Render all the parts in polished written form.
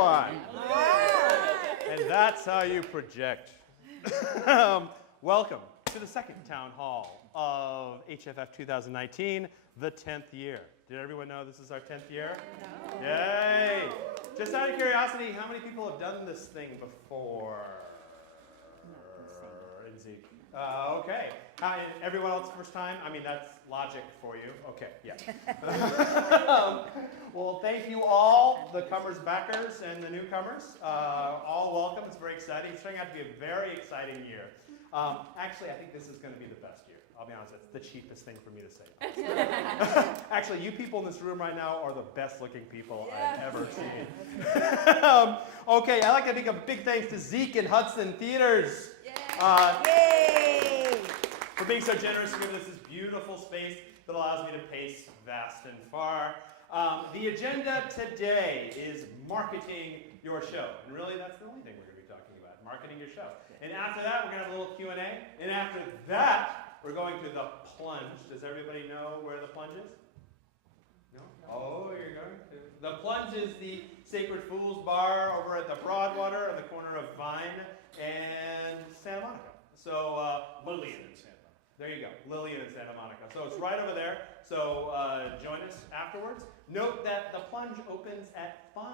one. And that's how you project. Welcome to the second town hall of HFF 2019, the 10th year. Did everyone know this is our 10th year? No. Yay! Just out of curiosity, how many people have done this thing before? Zeke. Okay. Everyone else first time? I mean, that's logic for you. Okay, yeah. Well, thank you all, the comers, backers, and the newcomers. All welcome. It's very exciting. It's turning out to be a very exciting year. Actually, I think this is going to be the best year. I'll be honest, it's the cheapest thing for me to say. Actually, you people in this room right now are the best looking people I've ever seen. Okay, I'd like to make a big thanks to Zeke and Hudson Theaters. Yay! For being so generous and giving us this beautiful space that allows me to pace vast and far. The agenda today is marketing your show. And really, that's the only thing we're going to be talking about, marketing your show. And after that, we're going to have a little Q&A. And after that, we're going to the plunge. Does everybody know where the plunge is? No? Oh, you're going to. The plunge is the Sacred Fools Bar over at the Broadwater on the corner of Vine and Santa Monica. So, Lillian in Santa Monica. There you go, Lillian in Santa Monica. So it's right over there. So join us afterwards. Note that the plunge opens at 5.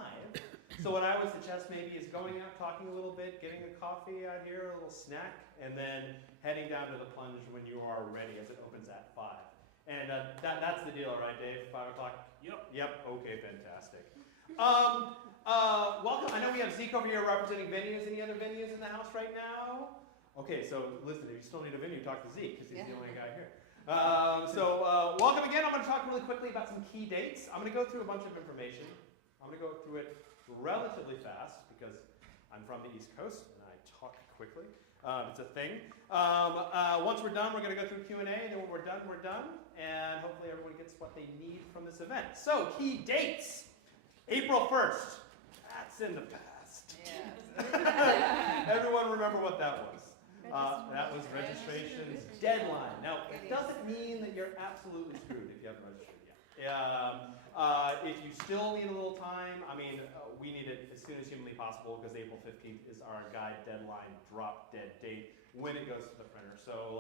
So what I would suggest maybe is going out, talking a little bit, getting a coffee out here, a little snack, and then heading down to the plunge when you are ready, as it opens at 5. And that's the deal, right, Dave? 5 o'clock? Yep. Okay, fantastic. Welcome. I know we have Zeke over here representing venues. Any other venues in the house right now? Okay, so listen, if you still need a venue, talk to Zeke, because he's the only guy here. Welcome again. I'm going to talk really quickly about some key dates. I'm going to go through a bunch of information. I'm going to go through it relatively fast, because I'm from the East Coast, and I talk quickly. It's a thing. Once we're done, we're going to go through Q&A, and then when we're done, and hopefully everyone gets what they need from this event. So, key dates. April 1st. That's in the past. Yeah. Everyone remember what that was? That was registration's deadline. Now, it doesn't mean that you're absolutely screwed if you haven't registered yet. If you still need a little time, I mean, we need it as soon as humanly possible, because April 15th is our guide deadline, drop dead date, when it goes to the printer. So,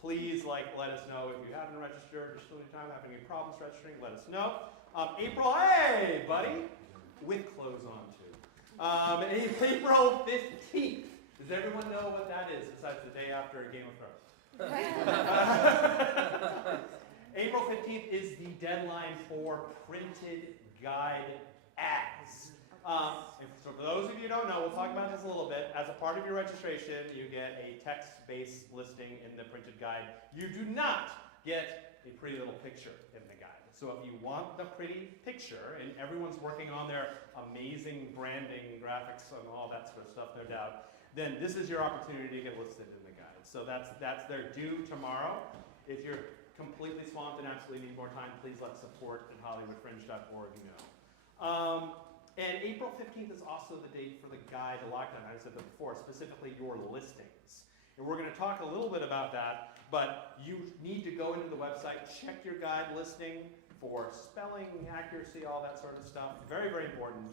please, let us know if you haven't registered, you're still in time, having any problems registering, let us know. April, hey, buddy, with clothes on, too. April 15th. Does everyone know what that is, besides the day after Game of Thrones? April 15th is the deadline for printed guide ads. So for those of you who don't know, we'll talk about this a little bit. As a part of your registration, you get a text-based listing in the printed guide. You do not get a pretty little picture in the guide. So if you want the pretty picture, and everyone's working on their amazing branding, graphics, and all that sort of stuff, no doubt, then this is your opportunity to get listed in the guide. So that's their due tomorrow. If you're completely swamped and absolutely need more time, please let support at HollywoodFringe.org know. And April 15th is also the date for the guide to lockdown. I said that before, specifically your listings. And we're going to talk a little bit about that, but you need to go into the website, check your guide listing for spelling, accuracy, all that sort of stuff. Very, very important.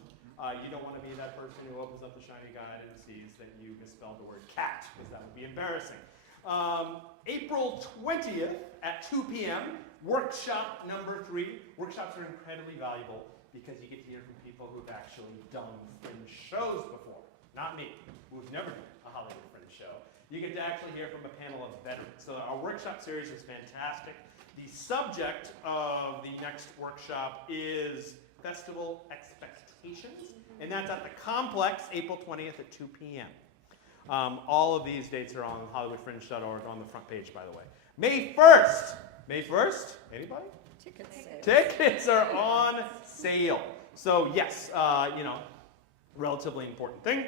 You don't want to be that person who opens up the shiny guide and sees that you misspelled the word cat, because that would be embarrassing. April 20th at 2 p.m., workshop number 3. Workshops are incredibly valuable because you get to hear from people who've actually done Fringe shows before. Not me, who's never done a Hollywood Fringe show. You get to actually hear from a panel of veterans. So our workshop series is fantastic. The subject of the next workshop is Festival Expectations, and that's at the Complex, April 20th at 2 p.m. All of these dates are on HollywoodFringe.org on the front page, by the way. May 1st. May 1st? Anybody? Tickets are on sale. So yes, relatively important thing.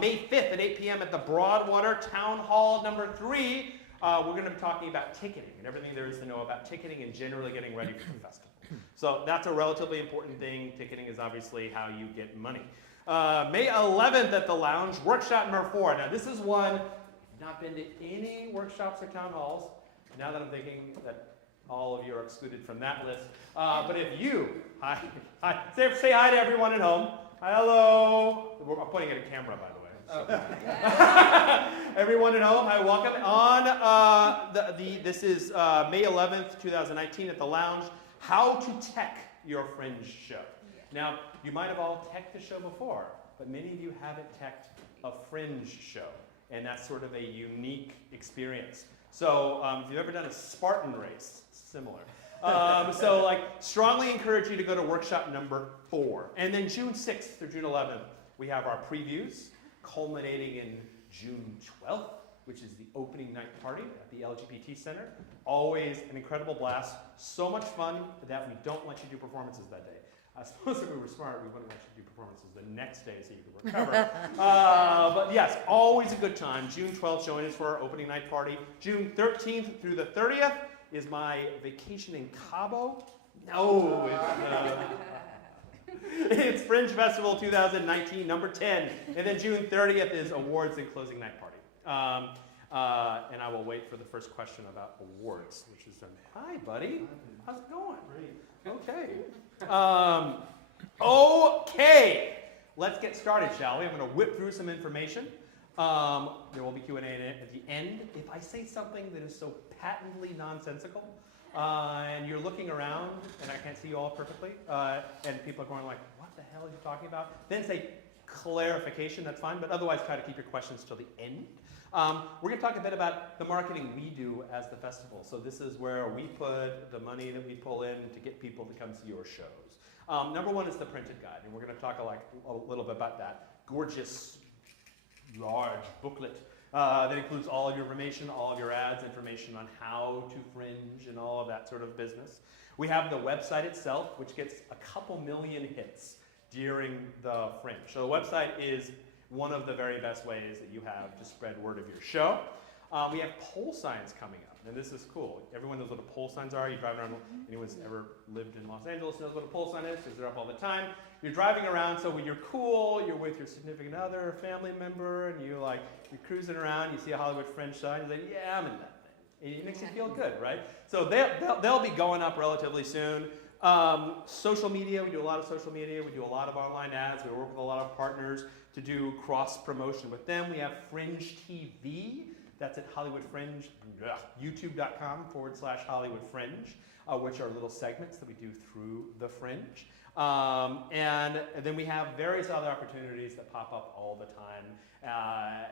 May 5th at 8 p.m. at the Broadwater Town Hall number 3. We're going to be talking about ticketing and everything there is to know about ticketing and generally getting ready for the festival. So that's a relatively important thing. Ticketing is obviously how you get money. May 11th at the Lounge, workshop number 4. Now this is one, I've not been to any workshops or town halls. Now that I'm thinking that all of you are excluded from that list. But if you, say hi to everyone at home. Hello. I'm pointing at a camera, by the way. Everyone at home, hi, welcome. This is May 11th, 2019 at the Lounge. How to tech your Fringe show. Now, you might have all teched the show before, but many of you haven't teched a Fringe show, and that's sort of a unique experience. So if you've ever done a Spartan race, it's similar. Strongly encourage you to go to workshop number 4. And then June 6th through June 11th, we have our previews, culminating in June 12th, which is the opening night party at the LGBT Center. Always an incredible blast. So much fun that we don't let you do performances that day. I suppose if we were smart, we wouldn't let you do performances the next day so you could recover. But yes, always a good time. June 12th, join us for our opening night party. June 13th through the 30th is my vacation in Cabo. No, it's Fringe Festival 2019, number 10. And then June 30th is awards and closing night party. And I will wait for the first question about awards, which is done. Hi, buddy. How's it going? Great. Okay. Okay. Let's get started, shall we? I'm going to whip through some information. There will be Q&A at the end. If I say something that is so patently nonsensical, and you're looking around, and I can't see you all perfectly, and people are going like, what the hell are you talking about? Then say clarification, that's fine, but otherwise try to keep your questions till the end. We're going to talk a bit about the marketing we do as the festival. So this is where we put the money that we pull in to get people to come see your shows. Number 1 is the printed guide, and we're going to talk a little bit about that. Gorgeous, large booklet that includes all of your information, all of your ads, information on how to fringe and all of that sort of business. We have the website itself, which gets a couple million hits during the Fringe. So the website is one of the very best ways that you have to spread word of your show. We have pole signs coming up, and this is cool. Everyone knows what a pole signs are. You drive around, anyone's ever lived in Los Angeles knows what a pole sign is because they're up all the time. You're driving around, so when you're cool, you're with your significant other or family member, and you're cruising around, you see a Hollywood Fringe sign, you're like, yeah, I'm in that thing. And it makes you feel good, right? So they'll be going up relatively soon. Social media, we do a lot of social media. We do a lot of online ads. We work with a lot of partners to do cross-promotion with them. We have Fringe TV. That's at Hollywood Fringe, youtube.com/Hollywood Fringe, which are little segments that we do through the Fringe. And then we have various other opportunities that pop up all the time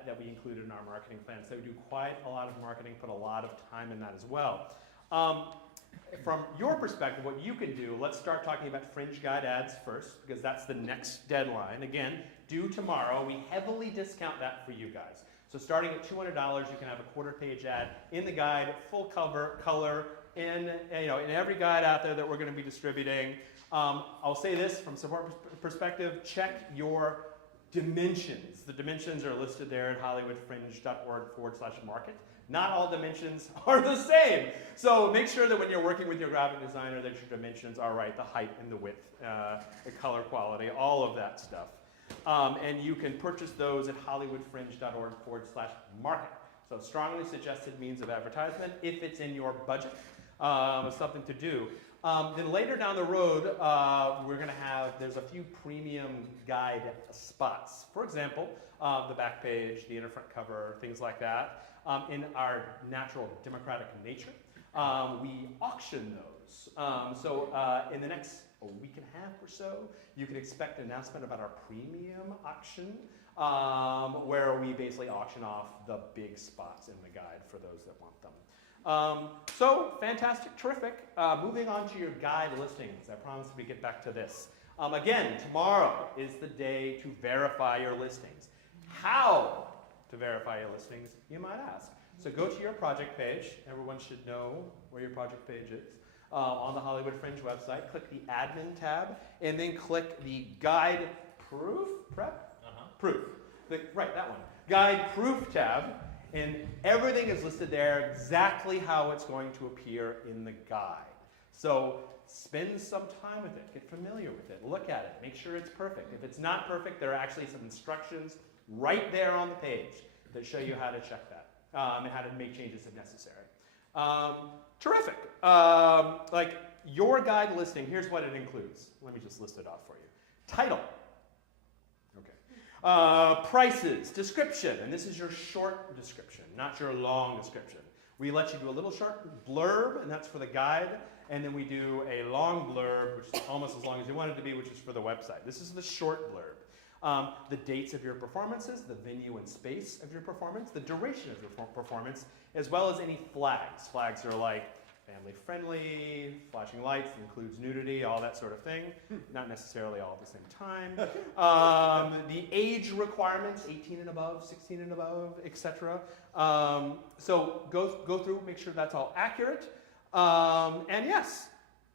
that we include in our marketing plan. So we do quite a lot of marketing, put a lot of time in that as well. From your perspective, what you can do, let's start talking about Fringe Guide ads first, because that's the next deadline. Again, due tomorrow. We heavily discount that for you guys. So starting at $200, you can have a quarter-page ad in the guide, full color, in every guide out there that we're going to be distributing. I'll say this from support perspective, check your dimensions. The dimensions are listed there at hollywoodfringe.org/market. Not all dimensions are the same. So make sure that when you're working with your graphic designer that your dimensions are right, the height and the width, the color quality, all of that stuff. And you can purchase those at hollywoodfringe.org/market. So strongly suggested means of advertisement if it's in your budget, something to do. Then later down the road, we're going to there's a few premium guide spots. For example, the back page, the inner front cover, things like that. In our natural democratic nature, we auction those. In the next week and a half or so, you can expect an announcement about our premium auction, where we basically auction off the big spots in the guide for those that want them. So fantastic, terrific. Moving on to your guide listings. I promise we get back to this. Again, tomorrow is the day to verify your listings. How to verify your listings, you might ask. So go to your project page. Everyone should know where your project page is. On the Hollywood Fringe website, click the admin tab, and then click the guide proof guide proof tab, and everything is listed there exactly how it's going to appear in the guide. So spend some time with it, get familiar with it, look at it, make sure it's perfect. If it's not perfect, there are actually some instructions right there on the page that show you how to check that and how to make changes if necessary. Terrific. Your guide listing, here's what it includes. Let me just list it off for you. Title. Prices, description, and this is your short description, not your long description. We let you do a little short blurb, and that's for the guide, and then we do a long blurb, which is almost as long as you want it to be, which is for the website. This is the short blurb. The dates of your performances, the venue and space of your performance, the duration of your performance, as well as any flags. Flags are like family friendly, flashing lights, includes nudity, all that sort of thing. Not necessarily all at the same time. The age requirements, 18 and above, 16 and above, etc. So go through, make sure that's all accurate. And yes,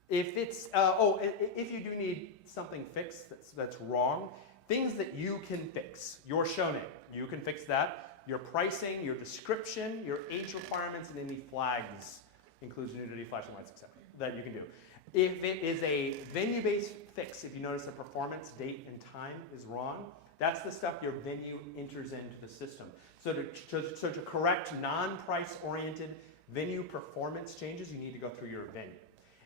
if it's, if you do need something fixed that's wrong, things that you can fix, your show name, you can fix that. Your pricing, your description, your age requirements, and any flags, includes nudity, flashing lights, etc., that you can do. If it is a venue-based fix, if you notice the performance date and time is wrong, that's the stuff your venue enters into the system. So to correct non-price oriented venue performance changes, you need to go through your venue.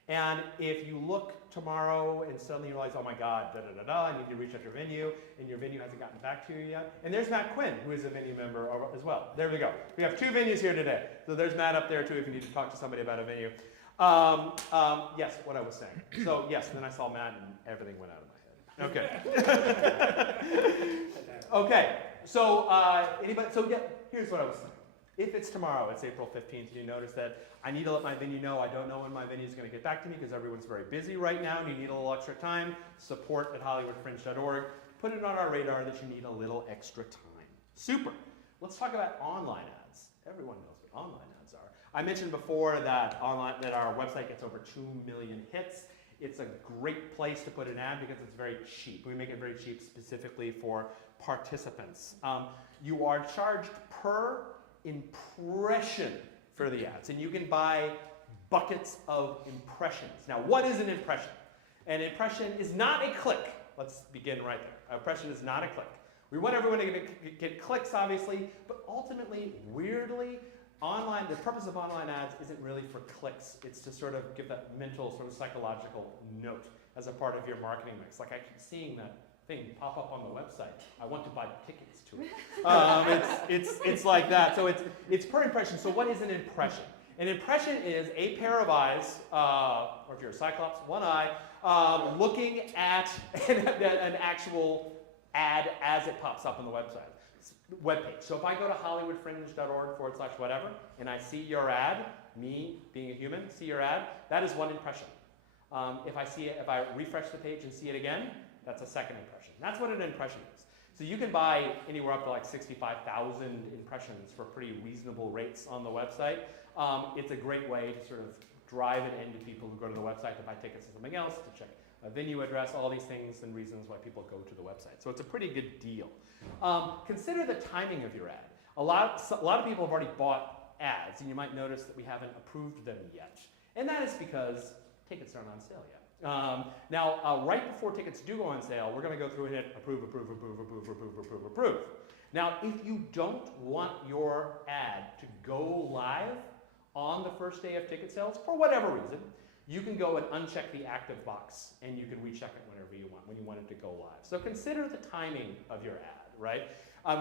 And if you look tomorrow and suddenly you realize, oh my God, I need to reach out to your venue, and your venue hasn't gotten back to you yet. And there's Matt Quinn, who is a venue member as well. There we go. We have 2 venues here today. So there's Matt up there too if you need to talk to somebody about a venue. Yes, what I was saying. So yes, then I saw Matt and everything went out of my head. Okay. Okay. So anybody? So yeah, here's what I was saying. If it's tomorrow, it's April 15th, and you notice that I need to let my venue know, I don't know when my venue is going to get back to me because everyone's very busy right now and you need a little extra time, support at hollywoodfringe.org. Put it on our radar that you need a little extra time. Super. Let's talk about online ads. Everyone knows what online ads are. I mentioned before that our website gets over 2 million hits. It's a great place to put an ad because it's very cheap. We make it very cheap specifically for participants. You are charged per impression for the ads, and you can buy buckets of impressions. Now, what is an impression? An impression is not a click. Let's begin right there. An impression is not a click. We want everyone to get clicks, obviously, but ultimately, weirdly, the purpose of online ads isn't really for clicks. It's to sort of give that mental, sort of psychological note as a part of your marketing mix. Like I keep seeing that thing pop up on the website. I want to buy tickets to it. It's like that. So it's per impression. So what is an impression? An impression is a pair of eyes, or if you're a cyclops, one eye, looking at an actual ad as it pops up on the webpage. So if I go to hollywoodfringe.org/whatever, and I see your ad, me being a human, see your ad, that is one impression. If I refresh the page and see it again, that's a second impression. That's what an impression is. So you can buy anywhere up to like 65,000 impressions for pretty reasonable rates on the website. It's a great way to sort of drive it into people who go to the website to buy tickets to something else, to check a venue address, all these things and reasons why people go to the website. So it's a pretty good deal. Consider the timing of your ad. A lot of people have already bought ads, and you might notice that we haven't approved them yet. And that is because tickets aren't on sale yet. Now, right before tickets do go on sale, we're going to go through and hit approve. Now, if you don't want your ad to go live on the first day of ticket sales, for whatever reason, you can go and uncheck the active box, and you can recheck it whenever you want, when you want it to go live. So consider the timing of your ad, right?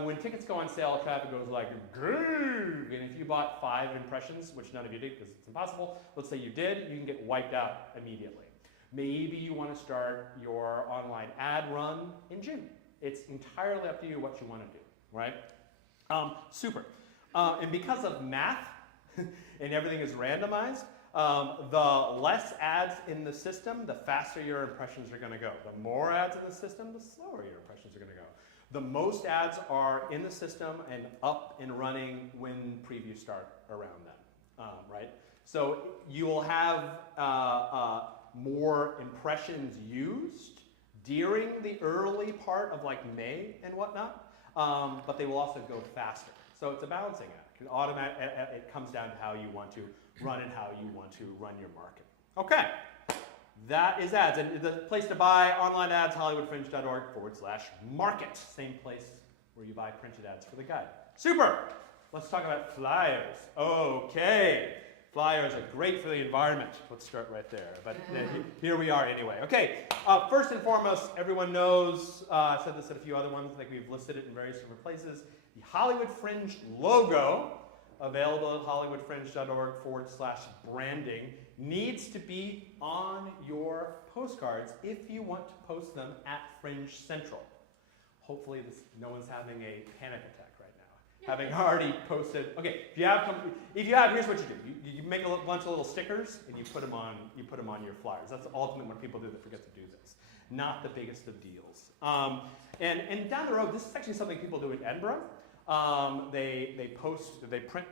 When tickets go on sale, traffic goes like, grrr, and if you bought 5 impressions, which none of you did because it's impossible, let's say you did, you can get wiped out immediately. Maybe you want to start your online ad run in June. It's entirely up to you what you want to do, right? Super. And because of math and everything is randomized, the less ads in the system, the faster your impressions are going to go. The more ads in the system, the slower your impressions are going to go. The most ads are in the system and up and running when previews start around then, right? So you will have more impressions used during the early part of like May and whatnot, but they will also go faster. So it's a balancing act. It comes down to how you want to run and how you want to run your market. Okay, that is ads. And the place to buy online ads, hollywoodfringe.org/market. Same place where you buy printed ads for the guide. Super. Let's talk about flyers. Okay. Flyers are great for the environment. Let's start right there. But here we are anyway. Okay, first and foremost, everyone knows, I said this at a few other ones, like we've listed it in various different places, the Hollywood Fringe logo, available at hollywoodfringe.org/branding, needs to be on your postcards if you want to post them at Fringe Central. Hopefully no one's having a panic attack right now. Having already posted, okay, if you have, here's what you do. You make a bunch of little stickers and you put them on your flyers. That's ultimately what people do that forget to do this. Not the biggest of deals. And down the road, this is actually something people do in Edinburgh. They print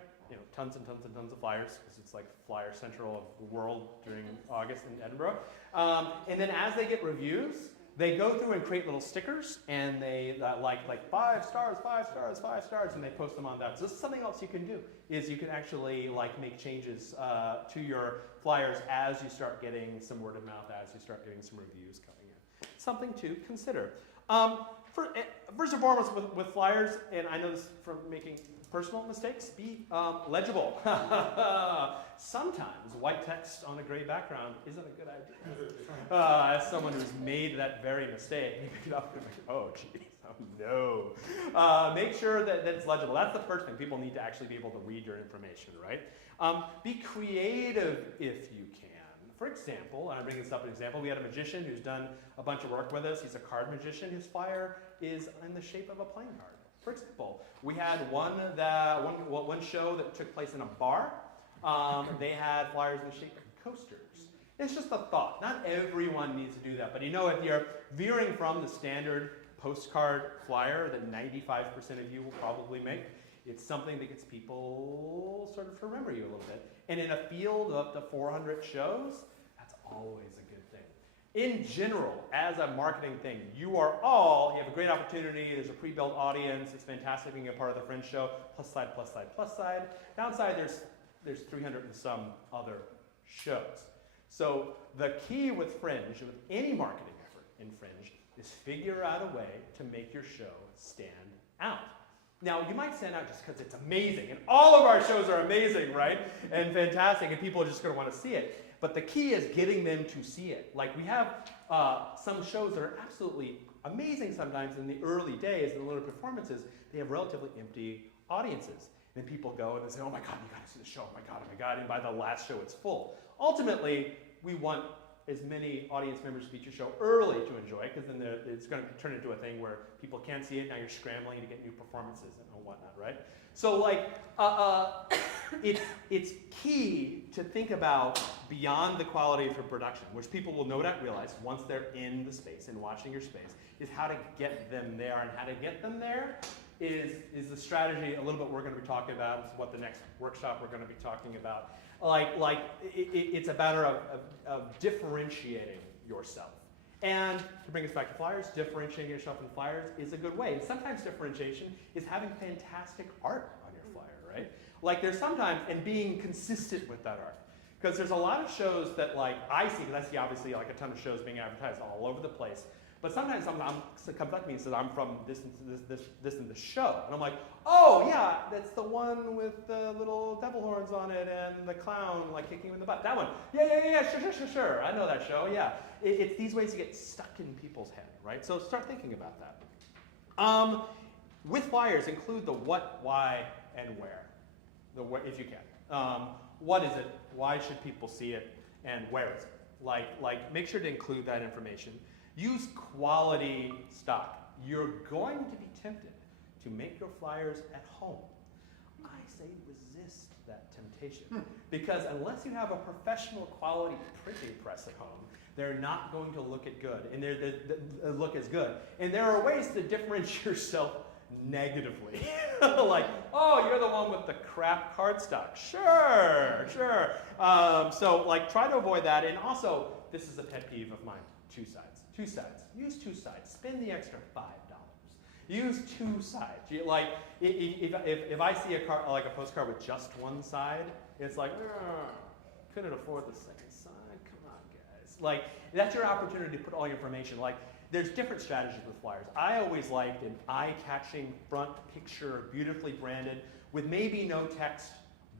tons and tons and tons of flyers because it's like Flyer Central of the world during August in Edinburgh. And then as they get reviews, they go through and create little stickers, and they like 5 stars, 5 stars, 5 stars, and they post them on that. So this is something else you can do, is you can actually make changes to your flyers as you start getting some word of mouth, as you start getting some reviews coming in. Something to consider. First and foremost with flyers, and I know this from making personal mistakes, be legible. Sometimes white text on a gray background isn't a good idea. As someone who's made that very mistake, you pick it up and like, oh geez, oh no. Make sure that it's legible. That's the first thing. People need to actually be able to read your information, right? Be creative if you can. For example, and I bring this up as an example, we had a magician who's done a bunch of work with us. He's a card magician. His flyer is in the shape of a playing card. For example, we had one show that took place in a bar. They had flyers in the shape of coasters. It's just a thought. Not everyone needs to do that, but if you're veering from the standard postcard flyer that 95% of you will probably make, it's something that gets people sort of to remember you a little bit. And in a field of up to 400 shows, that's always a good thing. In general, as a marketing thing, you have a great opportunity, there's a pre-built audience, it's fantastic being a part of the Fringe show, plus side, plus side, plus side. Downside, there's 300 and some other shows. So the key with Fringe, with any marketing effort in Fringe, is figure out a way to make your show stand out. Now, you might stand out just because it's amazing, and all of our shows are amazing, right? And fantastic, and people are just going to want to see it. But the key is getting them to see it. Like we have some shows that are absolutely amazing sometimes in the early days, in the little performances, they have relatively empty audiences. And people go and they say, oh my God, you got to see the show, oh my God, and by the last show it's full. Ultimately, we want as many audience members to feature show early to enjoy it, because then it's going to turn into a thing where people can't see it, now you're scrambling to get new performances and whatnot, right? So it's key to think about beyond the quality of your production, which people will no doubt realize once they're in the space and watching your space, is how to get them there. And how to get them there is the strategy a little bit we're going to be talking about. It's what the next workshop we're going to be talking about. It's a matter of differentiating yourself. And to bring us back to flyers, differentiating yourself in flyers is a good way. And sometimes differentiation is having fantastic art on your flyer, right? There's sometimes, and being consistent with that art. Because there's a lot of shows that I see, because I see obviously a ton of shows being advertised all over the place. But sometimes someone comes up to me and says, I'm from this and this show. And I'm like, oh yeah, that's the one with the little devil horns on it and the clown kicking you in the butt. That one. Yeah, sure. I know that show, yeah. It's these ways you get stuck in people's head, right? So start thinking about that. With flyers, include the what, why, and where, if you can. What is it? Why should people see it? And where is it? Make sure to include that information. Use quality stock. You're going to be tempted to make your flyers at home. I say resist that temptation, because unless you have a professional quality printing press at home, they're not going to look as good, and And there are ways to differentiate yourself negatively. Oh, you're the one with the crap cardstock. Sure. So try to avoid that. And also, this is a pet peeve of mine, two sides. Use two sides. Spend the extra $5. Use two sides. If I see a postcard with just one side, it's couldn't afford the second side. Come on, guys. That's your opportunity to put all your information. There's different strategies with flyers. I always liked an eye-catching front picture, beautifully branded, with maybe no text,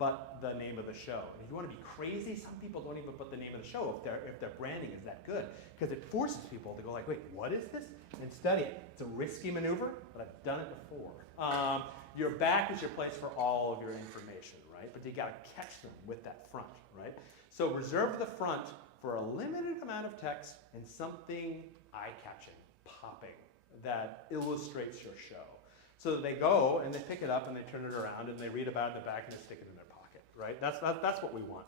but the name of the show. And if you want to be crazy, some people don't even put the name of the show if their branding is that good, because it forces people to go like, wait, what is this? And study it. It's a risky maneuver, but I've done it before. Your back is your place for all of your information, right? But you got to catch them with that front, right? So reserve the front for a limited amount of text and something eye-catching, popping, that illustrates your show. So that they go and they pick it up and they turn it around and they read about it in the back and they stick it in their pocket, right? That's what we want.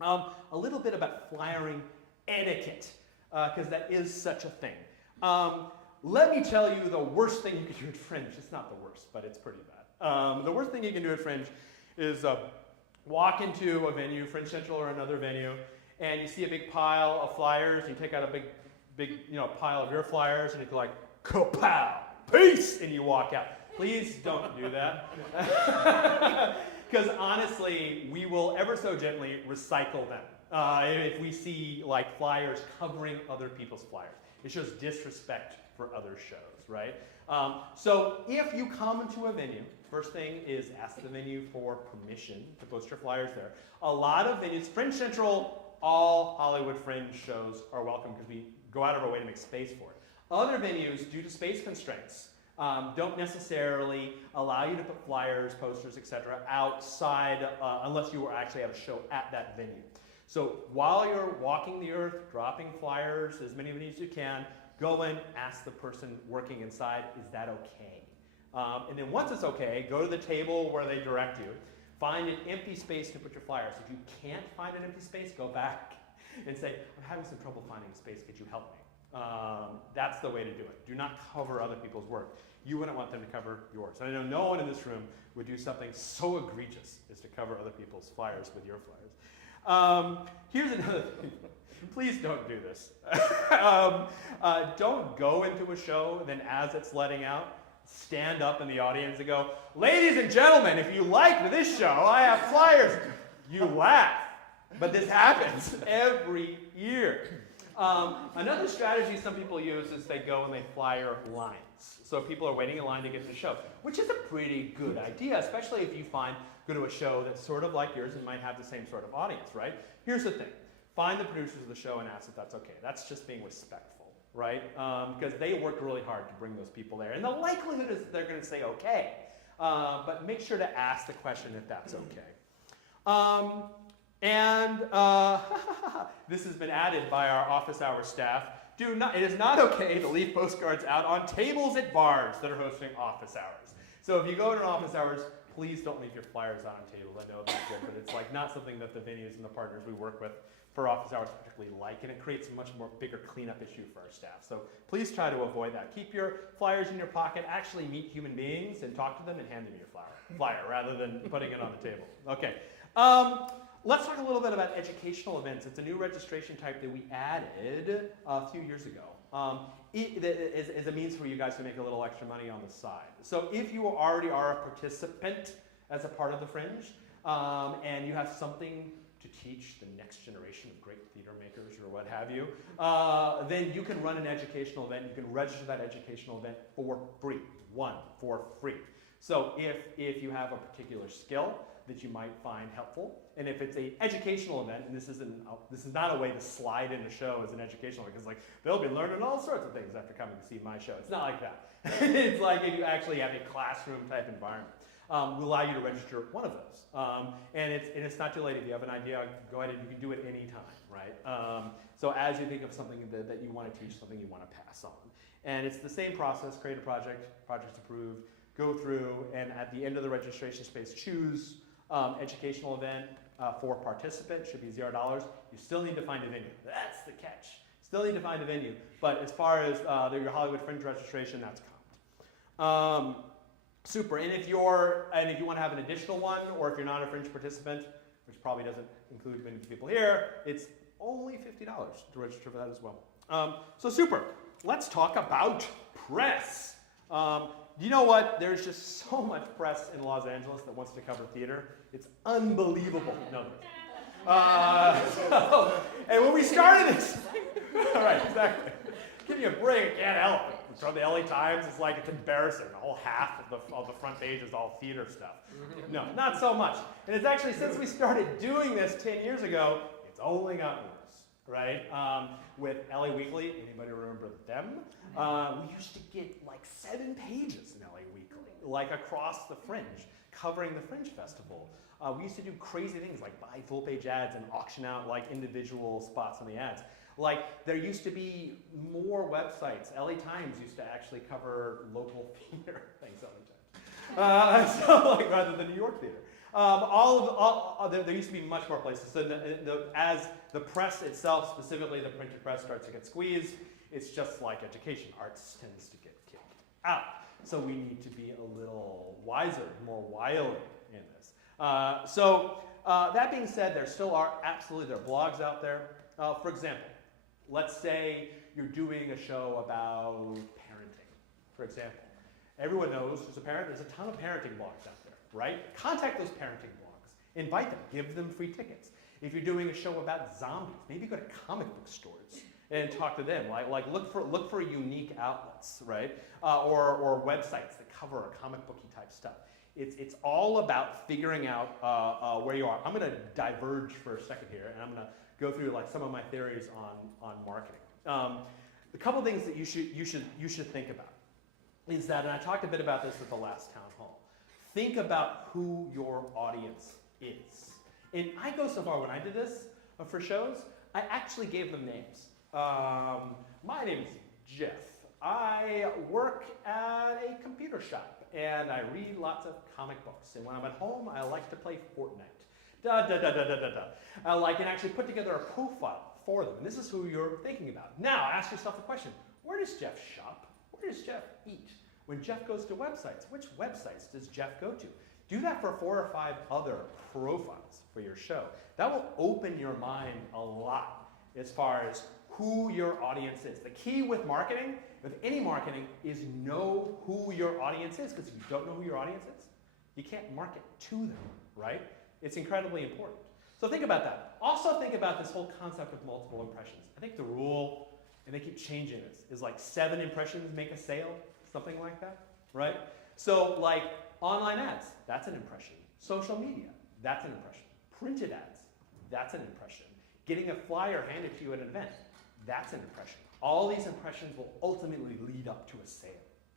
A little bit about flyering etiquette, because that is such a thing. Let me tell you the worst thing you can do at Fringe. It's not the worst, but it's pretty bad. The worst thing you can do at Fringe is walk into a venue, Fringe Central or another venue, and you see a big pile of flyers, and you take out a big pile of your flyers, and you go like, kapow, peace, and you walk out. Please don't do that. Because honestly, we will ever so gently recycle them if we see like flyers covering other people's flyers. It shows disrespect for other shows, right? So if you come into a venue, first thing is ask the venue for permission to post your flyers there. A lot of venues, Fringe Central, all Hollywood Fringe shows are welcome because we go out of our way to make space for it. Other venues, due to space constraints, don't necessarily allow you to put flyers, posters, etc. outside unless you actually have a show at that venue. So while you're walking the earth, dropping flyers, as many venues as you can, go in, ask the person working inside, is that okay? And then once it's okay, go to the table where they direct you. Find an empty space to put your flyers. If you can't find an empty space, go back and say, I'm having some trouble finding a space, could you help me? That's the way to do it. Do not cover other people's work. You wouldn't want them to cover yours. And I know no one in this room would do something so egregious as to cover other people's flyers with your flyers. Here's another thing. Please don't do this. Don't go into a show, then as it's letting out, stand up in the audience and go, ladies and gentlemen, if you like this show, I have flyers. You laugh, but this happens every year. Another strategy some people use is they go and they flyer lines. So people are waiting in line to get to the show, which is a pretty good idea, especially if you go to a show that's sort of like yours and might have the same sort of audience, right? Here's the thing. Find the producers of the show and ask if that's okay. That's just being respectful, right? Because they worked really hard to bring those people there. And the likelihood is they're going to say okay. But make sure to ask the question if that's okay. This has been added by our office hour staff. It is not okay to leave postcards out on tables at bars that are hosting office hours. So if you go to an office hours, please don't leave your flyers out on tables. I know that's good, but it's like not something that the venues and the partners we work with for office hours particularly like, and it creates a much more bigger cleanup issue for our staff. So please try to avoid that. Keep your flyers in your pocket. Actually meet human beings and talk to them and hand them your flyer rather than putting it on the table. Okay. Let's talk a little bit about educational events. It's a new registration type that we added a few years ago. As a means for you guys to make a little extra money on the side. So if you already are a participant as a part of the Fringe, and you have something to teach the next generation of great theater makers or what have you, then you can run an educational event. You can register that educational event for free. For free. So if you have a particular skill that you might find helpful, and if it's an educational event, and this is not a way to slide in a show as an educational event, because like they'll be learning all sorts of things after coming to see my show. It's not like that. It's like if you actually have a classroom type environment. We'll allow you to register one of those. And it's not too late. If you have an idea, go ahead and you can do it anytime, right? So as you think of something that you want to teach, something you want to pass on. And it's the same process, create a project, project's approved, go through, and at the end of the registration space, choose educational event for participant, should be $0. You still need to find a venue. That's the catch. Still need to find a venue. But as far as your Hollywood Fringe registration, that's comped. Super. And if you want to have an additional one, or if you're not a Fringe participant, which probably doesn't include many people here, it's only $50 to register for that as well. So super. Let's talk about press. You know what? There's just so much press in Los Angeles that wants to cover theater. It's unbelievable. No. And when we started this, all right, exactly. Give me a break. I can't help it. From the LA Times, it's embarrassing. The whole half of the front page is all theater stuff. No, not so much. And it's actually, since we started doing this 10 years ago, it's only gotten worse, right? With LA Weekly, anybody remember them? We used to get like 7 pages in LA Weekly, like across the Fringe, covering the Fringe Festival. We used to do crazy things like buy full-page ads and auction out like individual spots on the ads. Like there used to be more websites. LA Times used to actually cover local theater. Thanks, LA Times. So like rather than New York theater. There used to be much more places. So as the press itself, specifically the printed press, starts to get squeezed, it's just like education. Arts tends to get kicked out. So we need to be a little wiser, more wily in this. That being said, there still are there are blogs out there. For example, let's say you're doing a show about parenting, for example. Everyone knows, as a parent, there's a ton of parenting blogs out there, right? Contact those parenting blogs. Invite them. Give them free tickets. If you're doing a show about zombies, maybe go to comic book stores and talk to them. Like look for unique outlets, right? Or websites that cover a comic booky type stuff. It's all about figuring out where you are. I'm going to diverge for a second here, and I'm going to go through like some of my theories on marketing. A couple things that you should think about is that, and I talked a bit about this at the last town hall. Think about who your audience is. And I go so far when I did this for shows, I actually gave them names. My name is Jeff. I work at a computer shop and I read lots of comic books. And when I'm at home, I like to play Fortnite. And actually put together a profile for them. And this is who you're thinking about. Now, ask yourself the question, where does Jeff shop? Where does Jeff eat? When Jeff goes to websites, which websites does Jeff go to? Do that for 4 or 5 other profiles for your show. That will open your mind a lot as far as who your audience is. The key with marketing, with any marketing, is know who your audience is. Because if you don't know who your audience is, you can't market to them, right? It's incredibly important. So think about that. Also think about this whole concept of multiple impressions. I think the rule, and they keep changing this, is like 7 impressions make a sale, something like that, right? So like online ads, that's an impression. Social media, that's an impression. Printed ads, that's an impression. Getting a flyer handed to you at an event, that's an impression. All these impressions will ultimately lead up to a sale,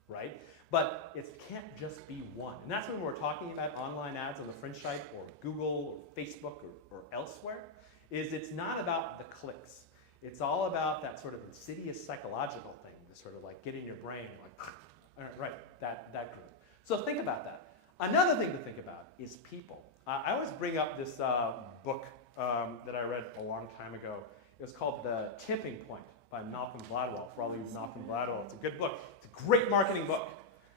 right? But it can't just be one. And that's when we're talking about online ads on the Fringe site or Google or Facebook or elsewhere, is it's not about the clicks. It's all about that sort of insidious psychological thing to sort of like get in your brain, like, all right, that group. So think about that. Another thing to think about is people. I always bring up this book that I read a long time ago. It was called The Tipping Point by Malcolm Gladwell. For all of you Malcolm Gladwell, it's a good book. It's a great marketing book.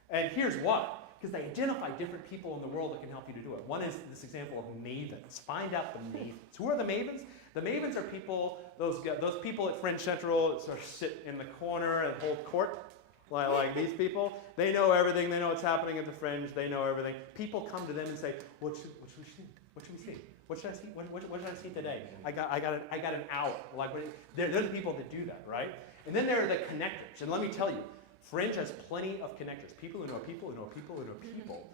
And here's why. Because they identify different people in the world that can help you to do it. One is this example of mavens. Find out the mavens. Who are the mavens? The mavens are people, those people at Fringe Central that sort of sit in the corner and hold court. Like these people. They know everything. They know what's happening at the Fringe. They know everything. People come to them and say, what should we see? What should we see? What should I see? What should I see today? I got an hour. Like they're the people that do that, right? And then there are the connectors. And let me tell you, Fringe has plenty of connectors. People who know people who know people who know people.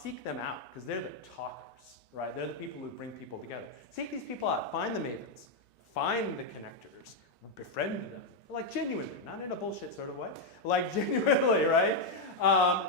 Seek them out because they're the talkers, right? They're the people who bring people together. Seek these people out. Find the mavens. Find the connectors. Befriend them. Like genuinely, not in a bullshit sort of way. Like genuinely, right?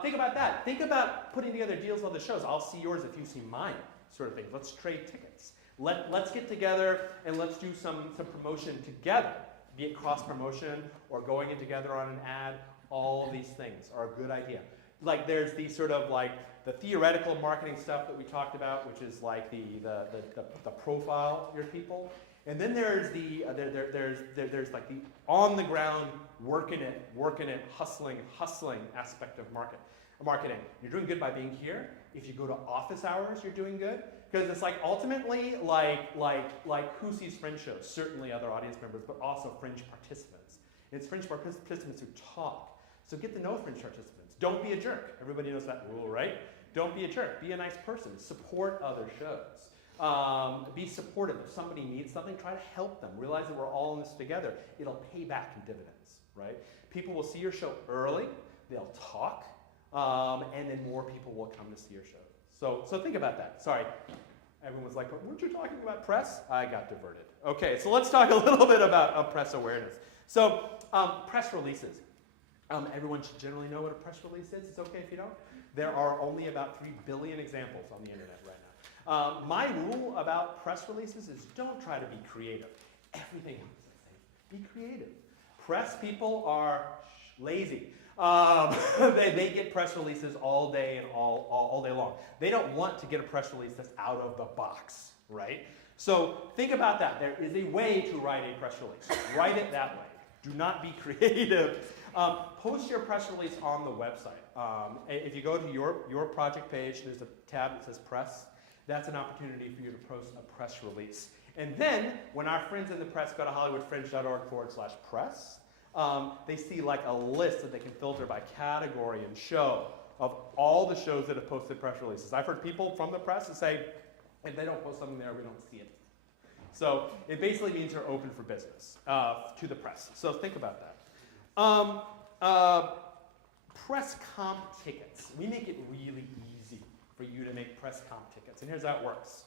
Think about that. Think about putting together deals on the shows. I'll see yours if you see mine, sort of thing. Let's trade tickets. Let's get together and let's do some promotion together, be it cross promotion or going in together on an ad. All of these things are a good idea. Like there's the sort of like the theoretical marketing stuff that we talked about, which is like the profile your people. And then there's there's like the on the ground working it, hustling aspect of marketing. You're doing good by being here. If you go to office hours, you're doing good. Because it's like ultimately like who sees Fringe shows? Certainly other audience members, but also Fringe participants. It's Fringe participants who talk. So get to know Fringe participants. Don't be a jerk. Everybody knows that rule, right? Don't be a jerk. Be a nice person. Support other shows. Be supportive. If somebody needs something, try to help them. Realize that we're all in this together. It'll pay back in dividends, right? People will see your show early, they'll talk, and then more people will come to see your show. So think about that. Sorry, everyone was like, weren't you talking about press? I got diverted. Okay, so let's talk a little bit about press awareness. So press releases. Everyone should generally know what a press release is. It's okay if you don't. There are only about 3 billion examples on the internet right now. My rule about press releases is don't try to be creative. Everything else I say, be creative. Press people are lazy. They get press releases all day and all day long. They don't want to get a press release that's out of the box, right? So think about that. There is a way to write a press release. Write it that way. Do not be creative. Post your press release on the website. If you go to your project page, there's a tab that says press. That's an opportunity for you to post a press release. And then, when our friends in the press go to hollywoodfringe.org/press, they see like a list that they can filter by category and show of all the shows that have posted press releases. I've heard people from the press that say, if they don't post something there, we don't see it. So it basically means you're open for business to the press. So think about that. Press comp tickets. We make it really easy for you to make press comp tickets. And here's how it works.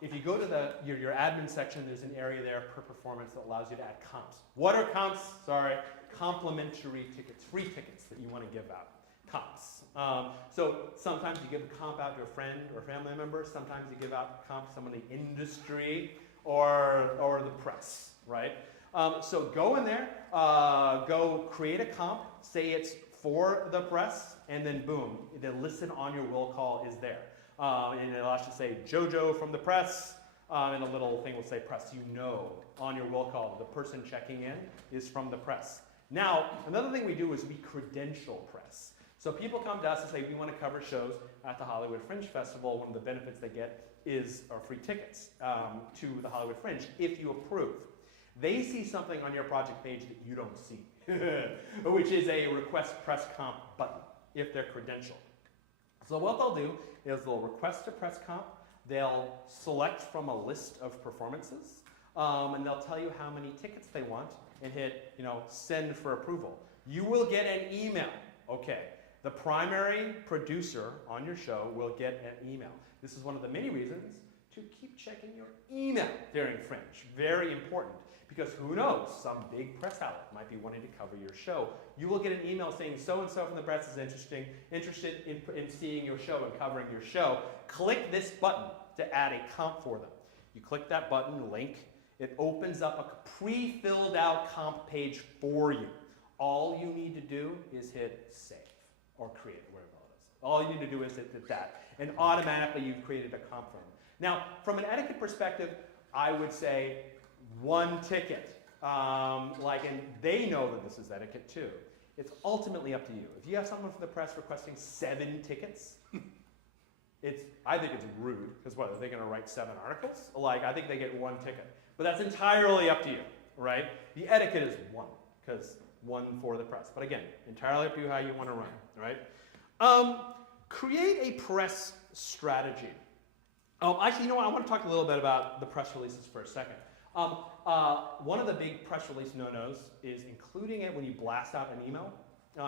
If you go to your admin section, there's an area there per performance that allows you to add comps. What are comps? Sorry, complimentary tickets, free tickets that you want to give out. Comps. So sometimes you give a comp out to a friend or family member. Sometimes you give out a comp to someone in the industry or the press, right? So go in there, go create a comp, say it's for the press, and then boom, the listen on your will call is there. And it'll actually say JoJo from the press, and a little thing will say press. You know on your will call the person checking in is from the press. Now, another thing we do is we credential press. So people come to us and say, we want to cover shows at the Hollywood Fringe Festival. One of the benefits they get are free tickets to the Hollywood Fringe, if you approve. They see something on your project page that you don't see, which is a request press comp button, if they're credentialed. So what they'll do is they'll request a press comp, they'll select from a list of performances, and they'll tell you how many tickets they want, and hit, send for approval. You will get an email. Okay, the primary producer on your show will get an email. This is one of the many reasons to keep checking your email during Fringe. Very important, because who knows, some big press outlet might be wanting to cover your show. You will get an email saying so-and-so from the press is interested in seeing your show and covering your show. Click this button to add a comp for them. You click that button, link, it opens up a pre-filled out comp page for you. All you need to do is hit save or create, whatever it is. All you need to do is hit that, and automatically you've created a comp for them. Now, from an etiquette perspective, I would say one ticket. And they know that this is etiquette too. It's ultimately up to you. If you have someone from the press requesting 7 tickets, I think it's rude, because what, are they going to write 7 articles? I think they get 1 ticket. But that's entirely up to you, right? The etiquette is 1, because 1 for the press. But again, entirely up to you how you want to run, right? Create a press strategy. Actually, I want to talk a little bit about the press releases for a second. One of the big press release no-nos is including it when you blast out an email,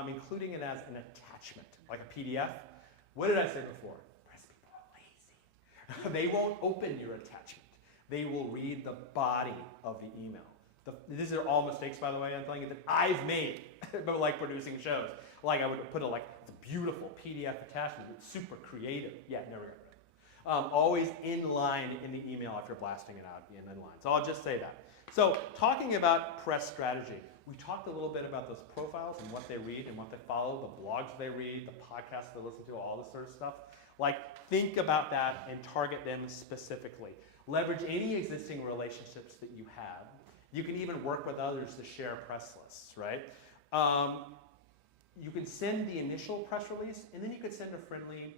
including it as an attachment, like a PDF. What did I say before? Press people are lazy. They won't open your attachment. They will read the body of the email. These are all mistakes, by the way, I'm telling you, that I've made, but producing shows. I would put it's a beautiful PDF attachment. It's super creative. Yeah, never got it. Always inline in the email if you're blasting it out in line. So I'll just say that. So talking about press strategy, we talked a little bit about those profiles and what they read and what they follow, the blogs they read, the podcasts they listen to, all this sort of stuff. Think about that and target them specifically. Leverage any existing relationships that you have. You can even work with others to share press lists, right? You can send the initial press release, and then you could send a friendly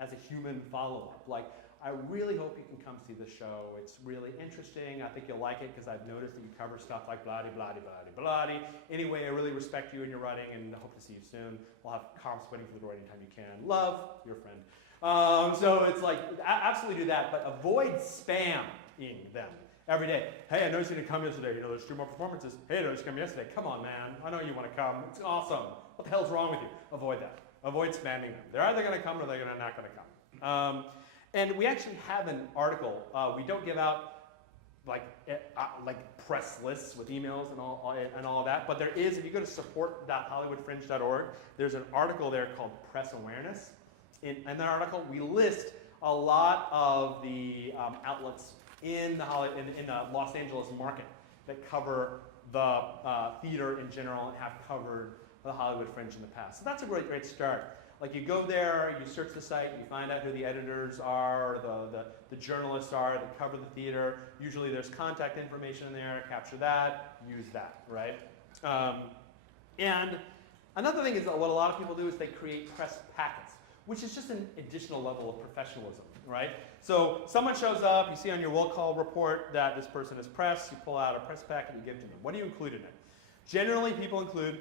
as a human follow-up. I really hope you can come see the show. It's really interesting. I think you'll like it because I've noticed that you cover stuff like blah-de-blah-de-blah-de-blah-de. Anyway, I really respect you and your writing, and I hope to see you soon. We'll have comps waiting for the door anytime you can. Love, your friend. So it's absolutely do that, but avoid spamming them Every day. Hey, I noticed you didn't come yesterday. You know, there's 2 more performances. Hey, I noticed you come yesterday. Come on, man. I know you want to come. It's awesome. What the hell's wrong with you? Avoid that. Avoid spamming them. They're either going to come or they're not going to come. And we actually have an article. We don't give out like press lists with emails and all of that, but there is, if you go to support.hollywoodfringe.org, there's an article there called Press Awareness. In that article, we list a lot of the outlets in the Los Angeles market that cover the theater in general and have covered the Hollywood Fringe in the past. So that's a great start. Like you go there, you search the site, you find out who the editors are, the journalists are that cover the theater. Usually there's contact information in there, capture that, use that, right? And another thing is that what a lot of people do is they create press packets, which is just an additional level of professionalism, right? So someone shows up, you see on your will call report that this person is press, you pull out a press packet, you give it to them. What do you include in it? Generally, people include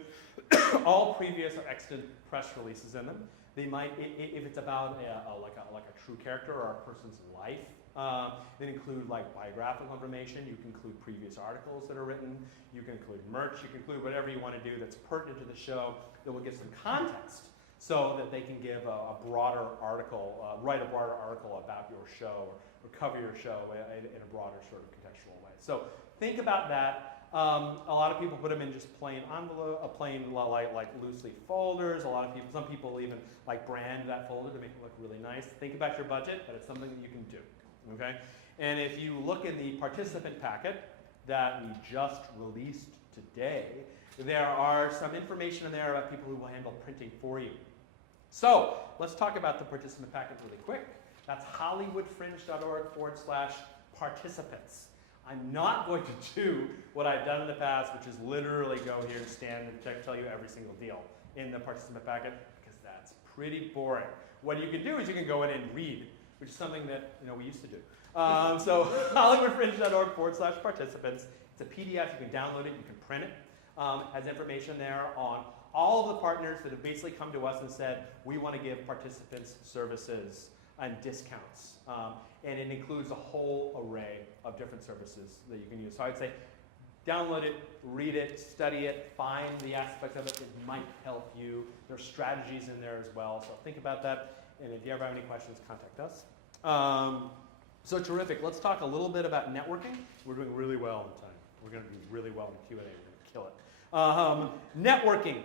all previous or extant press releases in them. They might, if it's about like a true character or a person's life, they include like biographical information. You can include previous articles that are written. You can include merch. You can include whatever you want to do that's pertinent to the show that will give some context, so that they can give a broader article, write a broader article about your show or cover your show in a broader sort of contextual way. So think about that. A lot of people put them in just plain envelope, like loose leaf folders. Some people even like brand that folder to make it look really nice. Think about your budget, but it's something that you can do, okay? And if you look in the participant packet that we just released today, there are some information in there about people who will handle printing for you. So let's talk about the participant packet really quick. That's hollywoodfringe.org/participants. I'm not going to do what I've done in the past, which is literally go here and stand and tell you every single deal in the participant packet, because that's pretty boring. What you can do is you can go in and read, which is something that we used to do. So hollywoodfringe.org/participants. It's a PDF. You can download it. You can print it. Has information there on all of the partners that have basically come to us and said, we want to give participants services and discounts. And it includes a whole array of different services that you can use. So I'd say download it, read it, study it, find the aspects of it that might help you. There's strategies in there as well, so think about that. And if you ever have any questions, contact us. So terrific. Let's talk a little bit about networking. We're doing really well in time. We're going to do really well in the Q&A. We're going to kill it. Networking.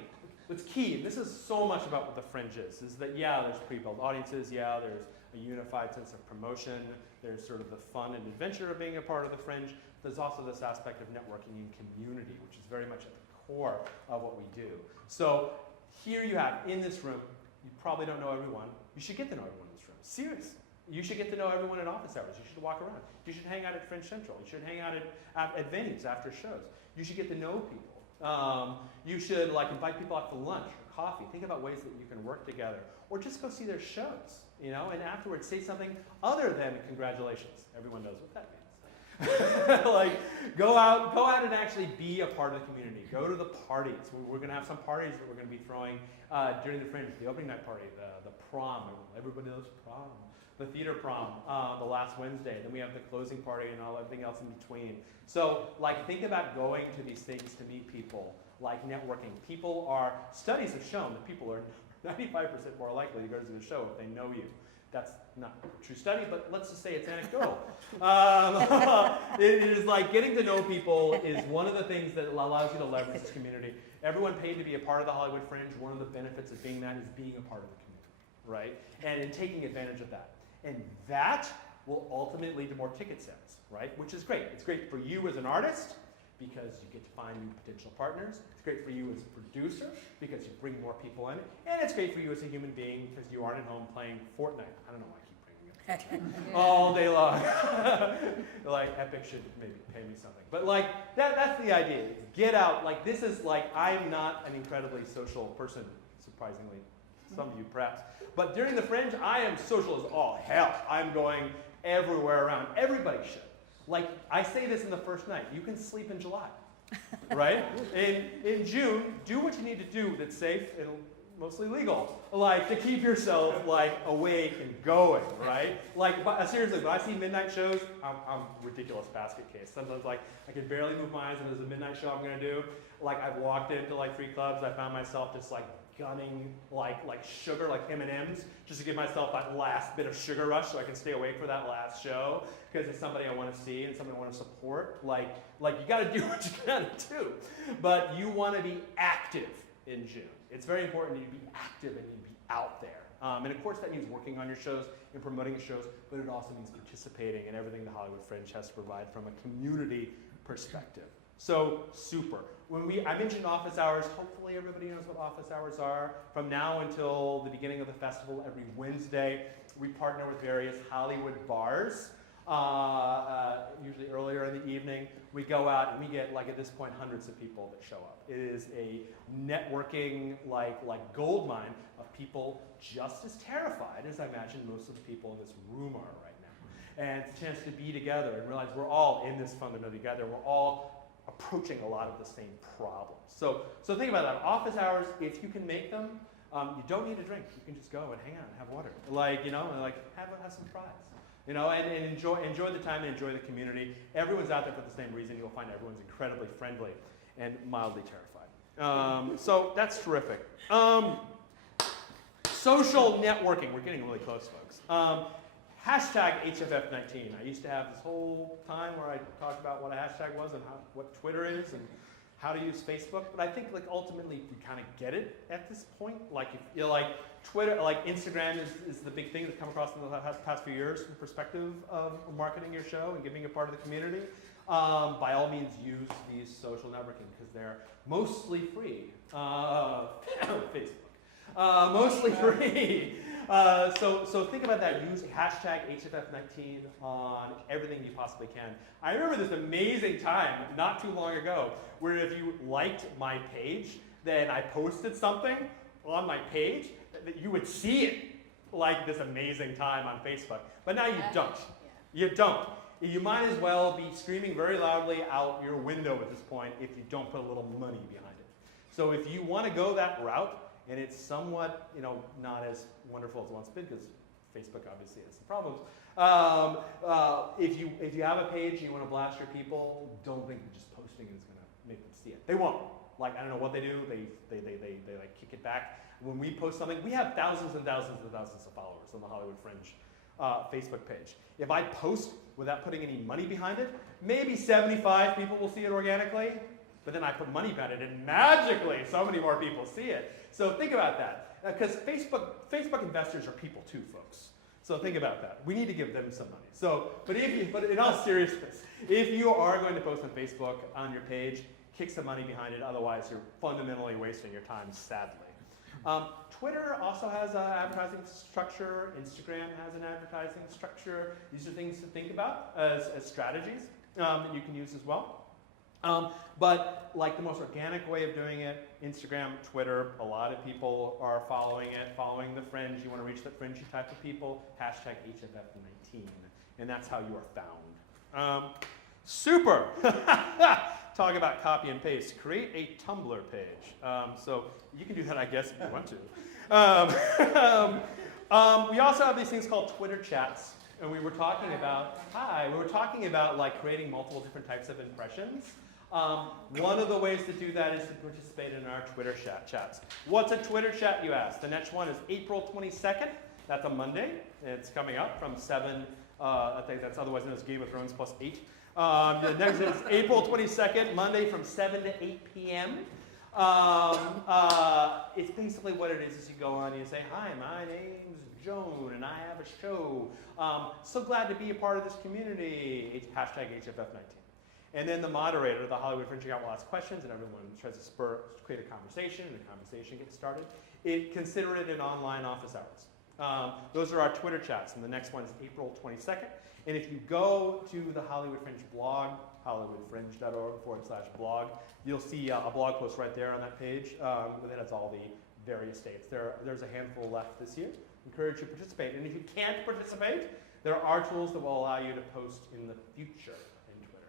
What's key, and this is so much about what the Fringe is that there's pre-built audiences, there's a unified sense of promotion, there's sort of the fun and adventure of being a part of the Fringe. There's also this aspect of networking in community, which is very much at the core of what we do. So here you have, in this room, you probably don't know everyone. You should get to know everyone in this room. Serious. You should get to know everyone at office hours. You should walk around. You should hang out at Fringe Central. You should hang out at venues after shows. You should get to know people. You should invite people out to lunch or coffee. Think about ways that you can work together, or just go see their shows, and afterwards say something other than congratulations. Everyone knows what that means. Go out and actually be a part of the community. Go to the parties. We're going to have some parties that we're going to be throwing during the Fringe. The opening night party, the prom. Everybody knows prom. The theater prom, the last Wednesday. Then we have the closing party and everything else in between. So, think about going to these things to meet people, networking. Studies have shown that people are 95% more likely to go to the show if they know you. That's not a true study, but let's just say it's anecdotal. It is getting to know people is one of the things that allows you to leverage this community. Everyone paid to be a part of the Hollywood Fringe. One of the benefits of being that is being a part of the community, right? And in taking advantage of that. And that will ultimately lead to more ticket sales, right? Which is great. It's great for you as an artist because you get to find new potential partners. It's great for you as a producer because you bring more people in. And it's great for you as a human being because you aren't at home playing Fortnite. I don't know why I keep bringing it up. All day long. Epic should maybe pay me something. But that's the idea. Get out. This is I'm not an incredibly social person, surprisingly. Some of you perhaps. But during the Fringe, I am social as all hell. I'm going everywhere around. Everybody should. I say this in the first night. You can sleep in July, right? In June, do what you need to do that's safe and mostly legal, like to keep yourself like awake and going, right? Like seriously, when I see midnight shows, I'm ridiculous basket case. Sometimes like I can barely move my eyes and there's a midnight show I'm gonna do. Like I've walked into like 3 clubs, I found myself just like gunning like sugar, like M&Ms, just to give myself that last bit of sugar rush so I can stay awake for that last show because it's somebody I want to see and somebody I want to support. Like you got to do what you got to do, but you want to be active in June. It's very important that you be active and you be out there. And of course that means working on your shows and promoting your shows, but it also means participating in everything the Hollywood Fringe has to provide from a community perspective. So super. I mentioned office hours, hopefully everybody knows what office hours are. From now until the beginning of the festival, every Wednesday, we partner with various Hollywood bars. Usually earlier in the evening, we go out and we get, like at this point, hundreds of people that show up. It is a networking, like gold mine of people just as terrified as I imagine most of the people in this room are right now. And it's a chance to be together and realize we're all in this fundamentally together. We're all approaching a lot of the same problems. So think about that. Office hours, if you can make them, you don't need a drink. You can just go and hang out and have water. Have some fries. And enjoy the time and enjoy the community. Everyone's out there for the same reason. You'll find everyone's incredibly friendly and mildly terrified. So that's terrific. Social networking. We're getting really close, folks. Hashtag HFF19. I used to have this whole time where I talked about what a hashtag was and what Twitter is and how to use Facebook. But I think ultimately you kind of get it at this point. Like Twitter, like Instagram is the big thing that's come across in the past few years from the perspective of marketing your show and giving it part of the community. By all means, use these social networking because they're mostly free. Facebook, mostly free. So think about that. Use hashtag HFF19 on everything you possibly can. I remember this amazing time not too long ago where if you liked my page, then I posted something on my page that you would see it like this amazing time on Facebook. But now you don't. You don't. You might as well be screaming very loudly out your window at this point if you don't put a little money behind it. So if you want to go that route, and it's somewhat, not as wonderful as it once been because Facebook obviously has some problems. If you have a page and you want to blast your people, don't think that just posting is going to make them see it. They won't. Like I don't know what they do. They like kick it back. When we post something, we have thousands and thousands and thousands of followers on the Hollywood Fringe Facebook page. If I post without putting any money behind it, maybe 75 people will see it organically. But then I put money behind it, and magically, so many more people see it. So think about that, because Facebook investors are people too, folks. So think about that. We need to give them some money. But in all seriousness, if you are going to post on Facebook on your page, kick some money behind it. Otherwise, you're fundamentally wasting your time, sadly. Twitter also has an advertising structure. Instagram has an advertising structure. These are things to think about as strategies that you can use as well. But like the most organic way of doing it, Instagram, Twitter, a lot of people are following it, following the Fringe. You want to reach the fringy type of people, hashtag HFF19. And that's how you are found. Super! Talk about copy and paste. Create a Tumblr page. So you can do that, I guess, if you want to. We also have these things called Twitter chats. And we were talking about like creating multiple different types of impressions. One of the ways to do that is to participate in our Twitter chats. What's a Twitter chat, you ask? The next one is April 22nd. That's a Monday. It's coming up from 7, I think that's otherwise known as Game of Thrones plus 8. The next is April 22nd, Monday from 7 to 8 p.m. It's basically what it is you go on and you say, hi, my name's Joan and I have a show. So glad to be a part of this community. It's hashtag HFF19. And then the moderator, the Hollywood Fringe account, will ask questions and everyone tries to create a conversation and the conversation gets started. Consider it an online office hours. Those are our Twitter chats, and the next one is April 22nd. And if you go to the Hollywood Fringe blog, hollywoodfringe.org/blog, you'll see a blog post right there on that page that has all the various dates. There's a handful left this year. Encourage you to participate. And if you can't participate, there are tools that will allow you to post in the future in Twitter.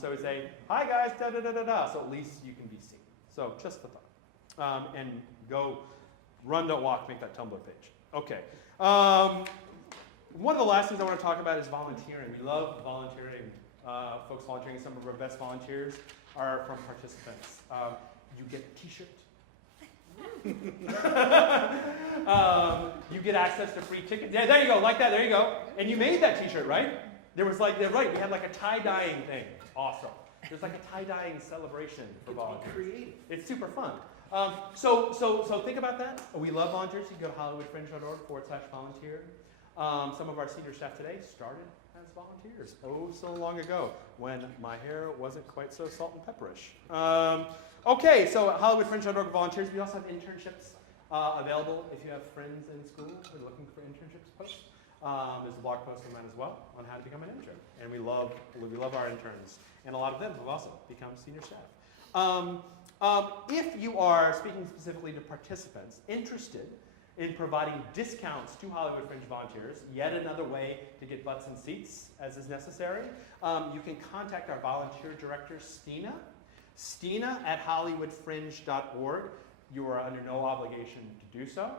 So we say, hi guys, da da da da da, so at least you can be seen. So just the thought. And Go run, don't walk, make that Tumblr page. Okay. One of the last things I want to talk about is volunteering. We love volunteering. Folks volunteering. Some of our best volunteers are from participants. You get a t-shirt. You get access to free tickets. Yeah, there you go, like that, there you go. And you made that t-shirt, right? There was like, right, we had like a tie-dyeing thing. Awesome. There's like a tie-dyeing celebration for volunteers. Creative. It's super fun. So think about that. We love volunteers. You can go to hollywoodfringe.org/volunteer. Some of our senior staff today started as volunteers so long ago when my hair wasn't quite so salt and pepperish. Okay, so at hollywoodfringe.org volunteers. We also have internships available if you have friends in school who are looking for internships posts. There's a blog post on that as well on how to become an intern. And we love our interns. And a lot of them have also become senior staff. If you are speaking specifically to participants interested in providing discounts to Hollywood Fringe volunteers, yet another way to get butts in seats as is necessary, you can contact our volunteer director, Stina at hollywoodfringe.org. You are under no obligation to do so,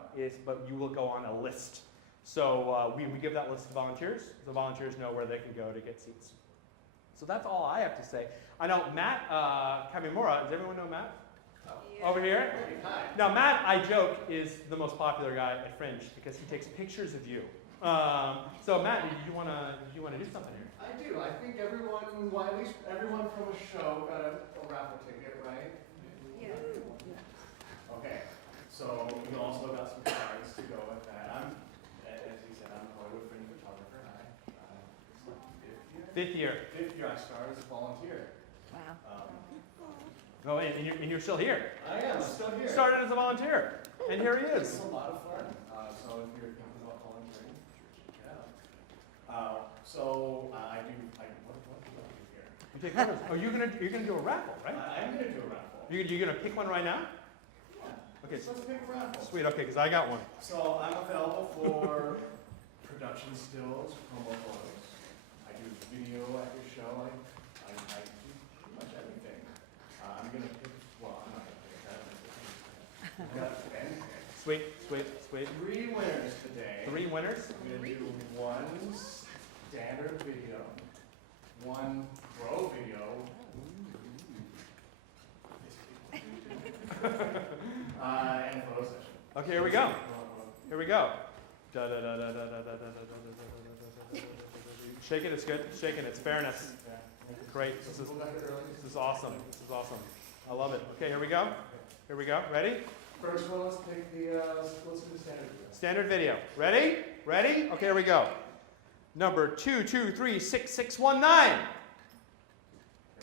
but you will go on a list. So we give that list to volunteers. The volunteers know where they can go to get seats. So that's all I have to say. I know Matt Kamimura, does everyone know Matt? Yeah. Over here? Hi. Now Matt, I joke, is the most popular guy at Fringe because he takes pictures of you. So Matt, did you want to do something here? I do. I think everyone, well, at least everyone from a show got a raffle ticket, right? Yeah. Okay. So we also got some cards to go with that. As you said, I'm a Hollywood Fringe photographer. Fifth year. Fifth year I started as a volunteer. Wow. Oh, and you're still here. I am. I'm still here. Started as a volunteer, and here he is. It's a lot of fun. So if you're thinking about volunteering, check it out. I do. What do I do here? You take photos. Oh, you're gonna do a raffle, right? I am gonna do a raffle. You're gonna pick one right now? Yeah. Okay. So let's pick a raffle. Sweet. Okay, because I got one. So I'm available for production stills, promo photos. I do video at your show. I do pretty much everything. I'm gonna pick. Well, I'm not gonna pick that. I'm gonna pick anything. Sweet. 3 winners today. 3 winners. I'm gonna do 1 standard video, 1 pro video, and a photo session. Okay, here we go. Here we go. Shake it. It's good. Shaking. It's fairness. Great. This is awesome. This is awesome. I love it. Okay, here we go. Ready? First one, let's pick let's do the standard video. Standard video. Ready? Okay, here we go. Number 2236619. And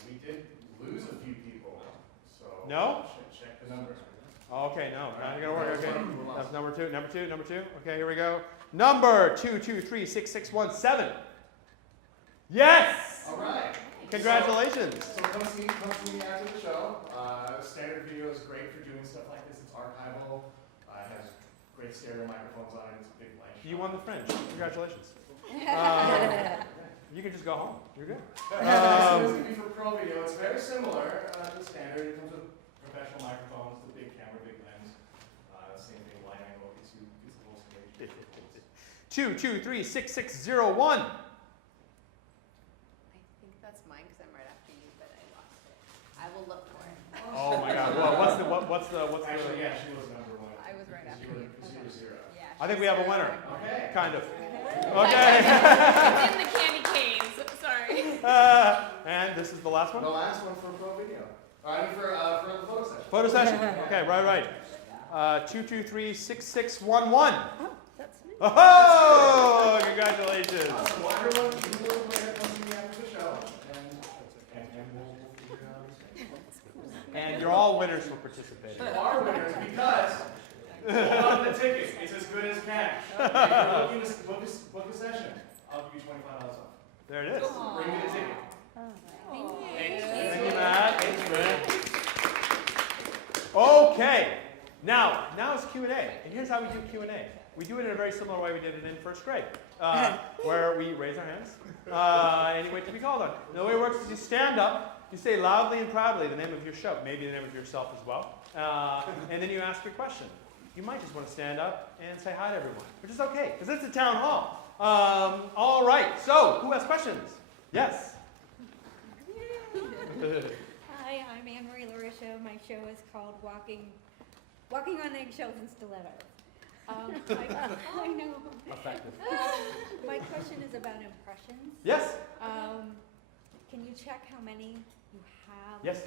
we did lose a few people, so No? check the numbers. Okay, no, not gonna work. Okay, that's number two. Okay, here we go. Number 2236617. Yes! All right. Congratulations. So come see me after the show. Standard video is great for doing stuff like this. It's archival. It has great stereo microphones on it. It's a big flash. You won the Fringe. Congratulations. You can just go home. You're good. This is going to be for pro video. It's very similar to standard. It comes with professional microphones, the big camera, big lens. Same thing, wide angle, gets a little stage. 2236601. I think that's mine because I'm right after you, but I lost it. I will look for it. Oh my God. Well, what's the? Actually, yeah, she was number 1. I was right after you. Because you were 0. Yeah. I think we have a winner. Okay. Kind of. It's Okay. in the candy canes. Sorry. And this is the last one? The last one for pro video. I mean for the photo session. Photo session. Okay, right. 2236611. Oh, that's me. Oh, congratulations. Awesome. Well, everyone, you will play it with me after the show. And we'll figure it out. And you're all winners for participating. You are winners because hold on to the tickets. It's as good as cash. If you're looking to book a session, I'll give you $25 off. There it is. Bring me the ticket. Thank you, Matt. Thanks, Matt. Okay. Now it's Q&A. And here's how we do Q&A. We do it in a very similar way we did it in first grade, where we raise our hands and you wait to be called on. And the way it works is you stand up, you say loudly and proudly the name of your show, maybe the name of yourself as well. and then you ask your question. You might just want to stand up and say hi to everyone, which is okay, because it's a town hall. All right, so who has questions? Yes. Hi, I'm Anne Marie Larisha. My show is called Walking on Eggshells and Stilettos. I know. Effective. My question is about impressions. Yes. Can you check how many you have? Yes.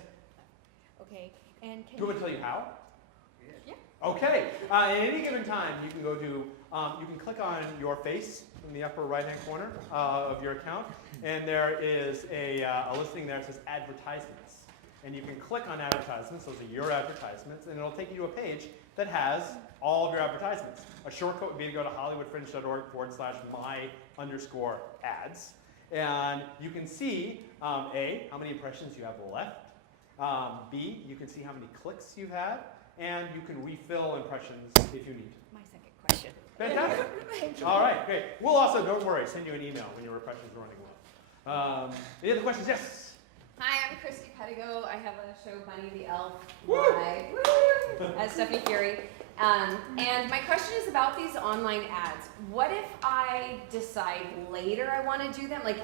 Okay. And Do you want me to tell you how? Yeah. Okay. At any given time, you can go to, you can click on your face in the upper right-hand corner of your account, and there is a listing there that says advertisements. And you can click on advertisements, those are your advertisements, and it'll take you to a page that has all of your advertisements. A shortcut would be to go to hollywoodfringe.org/my_ads. And you can see, A, how many impressions you have left. B, you can see how many clicks you've had. And you can refill impressions if you need to. My second question. Fantastic. All right, great. We'll also, don't worry, send you an email when your impressions are running low. Any other questions? Yes? Hi, I'm Christy Pedigo. I have a show, Bunny the Elf, Woo! live, as Stephanie Fury. And my question is about these online ads. What if I decide later I want to do them? Like,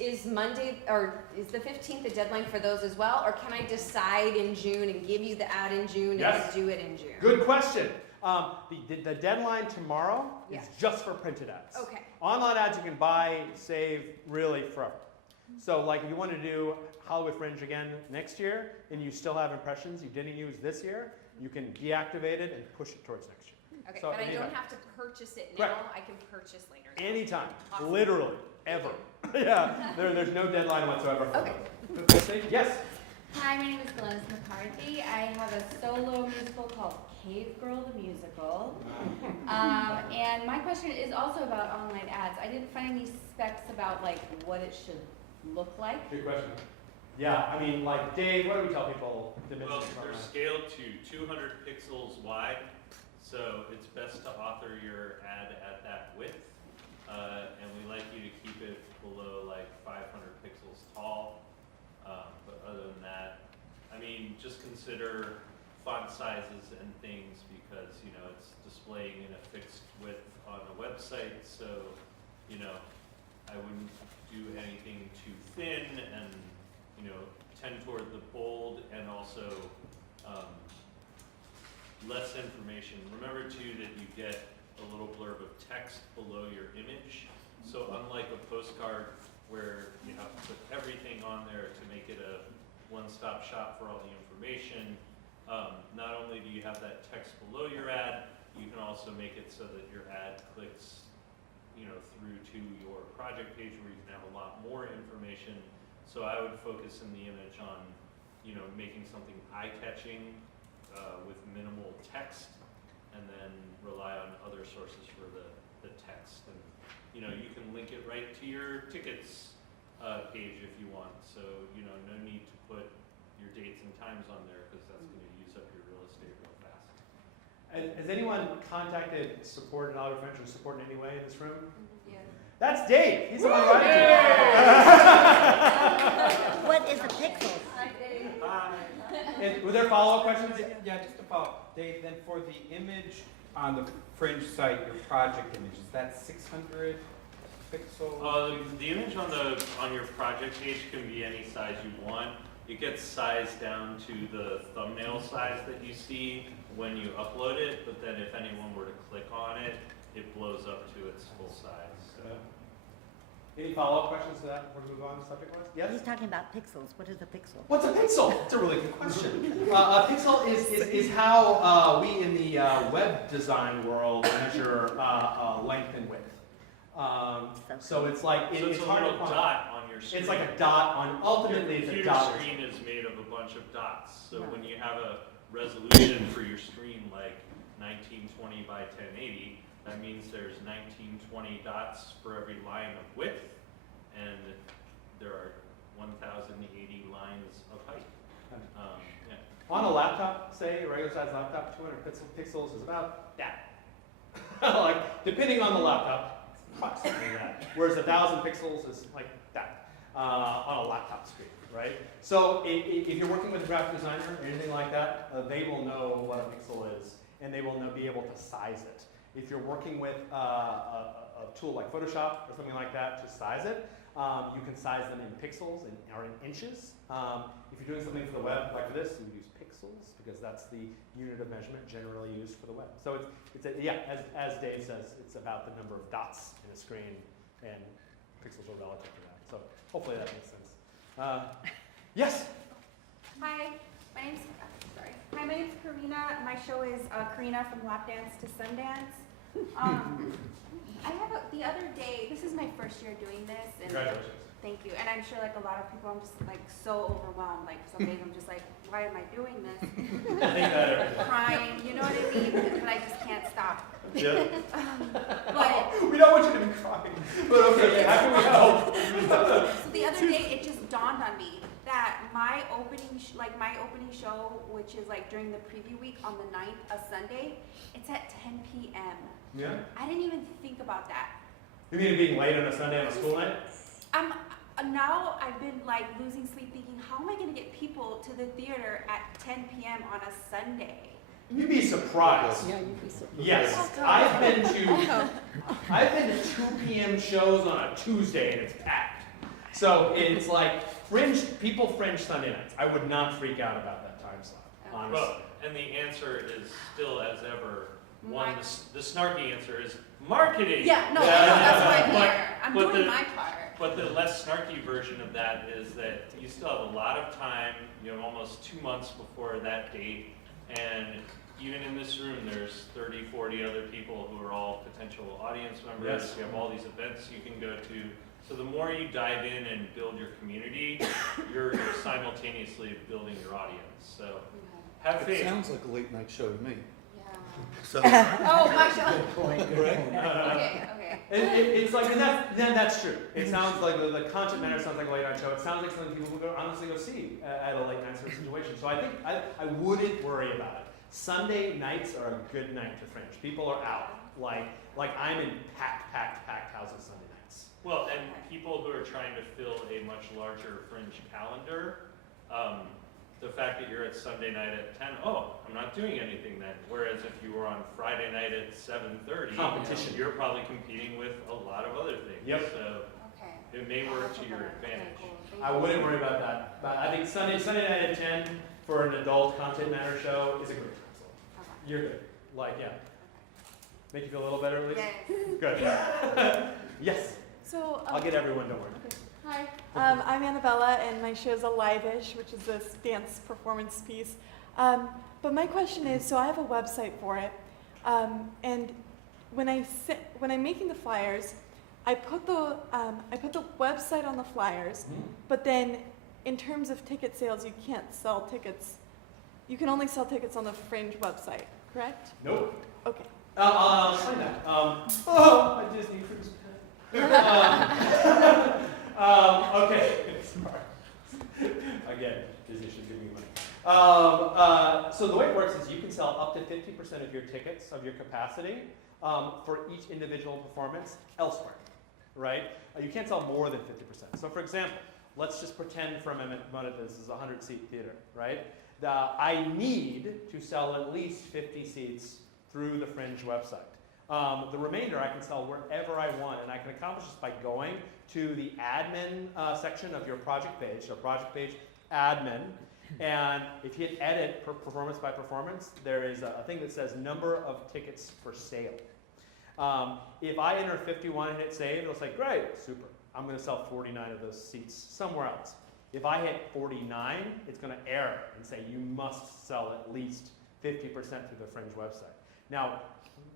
is Monday, or is the 15th the deadline for those as well? Or can I decide in June and give you the ad in June Yes. and do it in June? Good question. The deadline tomorrow Yeah. is just for printed ads. Okay. Online ads you can buy, save, really forever. So like if you want to do Hollywood Fringe again next year and you still have impressions you didn't use this year, you can deactivate it and push it towards next year. Okay, So but I anytime. don't have to purchase it now. Correct. I can purchase later. Anytime, Awesome. literally, ever. Yeah, there's no deadline whatsoever. Okay. Yes? Hi, my name is Glennis McCarthy. I have a solo musical called Cave Girl the Musical. And my question is also about online ads. I didn't find any specs about like what it should look like. Good question. Yeah, I mean, like Dave, what do we tell people? Well, dimensions they're online? scaled to 200 pixels wide, so it's best to author your ad at that width. And we like you to keep it below like 500 pixels tall. But other than that, I mean, just consider font sizes and things because, you know, it's displaying in a fixed width on a website. So, you know, I wouldn't do anything too thin and, you know, tend toward the bold and also less information. Remember too that you get a little blurb of text below your image. So unlike a postcard where you have to put everything on there to make it a one-stop shop for all the information, not only do you have that text below your ad, you can also make it so that your ad clicks, you know, through to your project page where you can have a lot more information. So I would focus in the image on, you know, making something eye-catching with minimal text, and then rely on other sources for the text. And, you know, you can link it right to your tickets page if you want. So, you know, no need to put your dates and times on there because that's going to use up your real estate real fast. Has anyone contacted support at Hollywood Fringe or support in any way in this room? Yeah. That's Dave. He's the one running it. What is a pixel? And were there follow-up questions? Yeah, just to follow up, Dave, then for the image on the Fringe site, your project image, is that 600 pixels? The image on your project page can be any size you want. It gets sized down to the thumbnail size that you see when you upload it, but then if anyone were to click on it, it blows up to its full size. So. Any follow-up questions to that before we move on to subject-wise? Yes? He's talking about pixels. What is a pixel? What's a pixel? That's a really good question. A pixel is how we in the web design world measure length and width. So it's like So it's a hard to little quantify. dot on your screen. It's like a dot on. Ultimately, Your it's a computer dot. screen is made of a bunch of dots. So Right. when you have a resolution for your screen like 1920 by 1080, that means there's 1920 dots for every line of width, and there are 1080 lines of height. Yeah. On a laptop, say a regular size laptop, 200 pixels is about that. Like depending on the laptop, approximately that. Whereas 1,000 pixels is like that on a laptop screen. right? So if you're working with a graphic designer or anything like that, they will know what a pixel is, and they will be able to size it. If you're working with a tool like Photoshop or something like that to size it, you can size them in pixels or in inches. If you're doing something for the web like this, you would use pixels because that's the unit of measurement generally used for the web. So as Dave says, it's about the number of dots in a screen, and pixels are relative to that. So hopefully that makes sense. Yes? Hi, my name's Karina. My show is Karina from Lap Dance to Sundance. I have the other day, this is my first year doing this. And Congratulations. thank you. And I'm sure like a lot of people, I'm just like so overwhelmed. Like some days I'm just like, why am I doing this? I think that everything. Crying, you know what I mean? But I just can't stop. Yeah. But We don't want you to be crying. But okay, how can we help? so the other day, it just dawned on me that my opening show, which is like during the preview week on the 9th, a Sunday, it's at 10 p.m. Yeah. I didn't even think about that. You mean being late on a Sunday on a school night? Now I've been like losing sleep thinking, how am I going to get people to the theater at 10 p.m. on a Sunday? You'd be surprised. Yeah, you'd be surprised. Yes, I've been to 2 p.m. shows on a Tuesday and it's packed. So it's like Fringe Sunday nights. I would not freak out about that time slot, honestly. Well, and the answer is still as ever, the snarky answer is marketing. Yeah, no, Yeah, I know, that's why yeah. I'm here. I'm But doing my part. But the less snarky version of that is that you still have a lot of time, you have almost 2 months before that date, and even in this room, there's 30, 40 other people who are all potential audience members. Yes. You have all these events you can go to. So the more you dive in and build your community, you're simultaneously building your audience. So have It faith. sounds like a late night show to me. Yeah. So, Oh, my show. correct? Okay. It's like, and that's true. It sounds like the content matter sounds like a late night show. It sounds like something people would honestly go see at a late night sort of situation. So I think I wouldn't worry about it. Sunday nights are a good night to Fringe. People are out. Like I'm in packed houses Sunday nights. Well, and people who are trying to fill a much larger Fringe calendar, the fact that you're at Sunday night at 10, I'm not doing anything then. Whereas if you were on Friday night at 7:30, Competition. you're probably competing with a lot of other things. Yep. So Okay. it may work to your advantage. Okay, cool. I wouldn't worry about that. But I think Sunday night at 10 for an adult content matter show is a great console. Okay. You're good. Make you feel a little better at least? Yes. Good. Yes. So, I'll get everyone, don't worry. hi, I'm Annabella, and my show is Alive-ish, which is this dance performance piece. But my question is, so I have a website for it, and when I'm making the flyers, I put the website on the flyers, but then in terms of ticket sales, you can't sell tickets. You can only sell tickets on the Fringe website, correct? Nope. Okay. I'll explain that. I just need for okay. Sorry. Again, Disney should give me money. So the way it works is you can sell up to 50% of your tickets, of your capacity, for each individual performance elsewhere, right? You can't sell more than 50%. So for example, let's just pretend for a moment this is a 100-seat theater, right? I need to sell at least 50 seats through the Fringe website. The remainder I can sell wherever I want, and I can accomplish this by going to the admin section of your project page, so project page admin, and if you hit edit performance by performance, there is a thing that says number of tickets for sale. If I enter 51 and hit save, it'll say, great, super, I'm going to sell 49 of those seats somewhere else. If I hit 49, it's going to error and say you must sell at least 50% through the Fringe website. Now,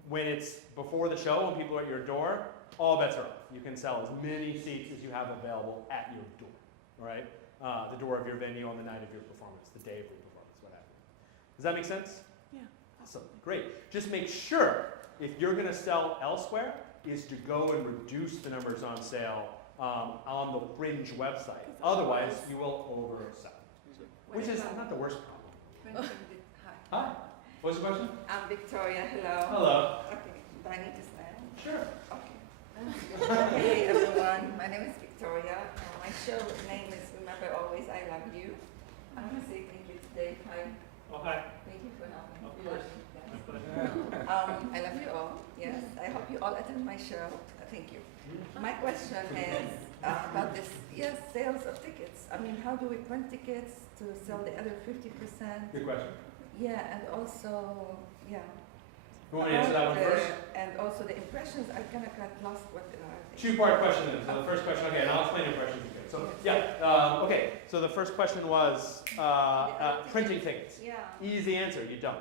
when it's before the show, when people are at your door, all bets are off. You can sell as many seats as you have available at your door, right? The door of your venue on the night of your performance, the day of your performance, what have you. Does that make sense? Yeah. Awesome, great. Just make sure, if you're going to sell elsewhere, is to go and reduce the numbers on sale on the Fringe website. Otherwise, you will oversell, which is not the worst problem. Hi. What's the question? I'm Victoria. Hello. Hello. Okay. Do I need to stand? Sure. Okay. Hey everyone. My name is Victoria. My show name is remember always I love you. I want to say thank you today. Hi. Oh, hi. Thank you for helping. Of You course. love me, yes. My pleasure. I love you all. Yes. I hope you all attend my show. Thank you. My question is about this, yes, sales of tickets. I mean, how do we print tickets to sell the other 50%? Good question. Yeah, and also, yeah. You want me to answer that one first? And also the impressions, I kind of got lost what they are. Two-part question then. So the first question, okay, and I'll explain impressions again. So, okay. So the first question was printing tickets. Yeah. Easy answer, you don't.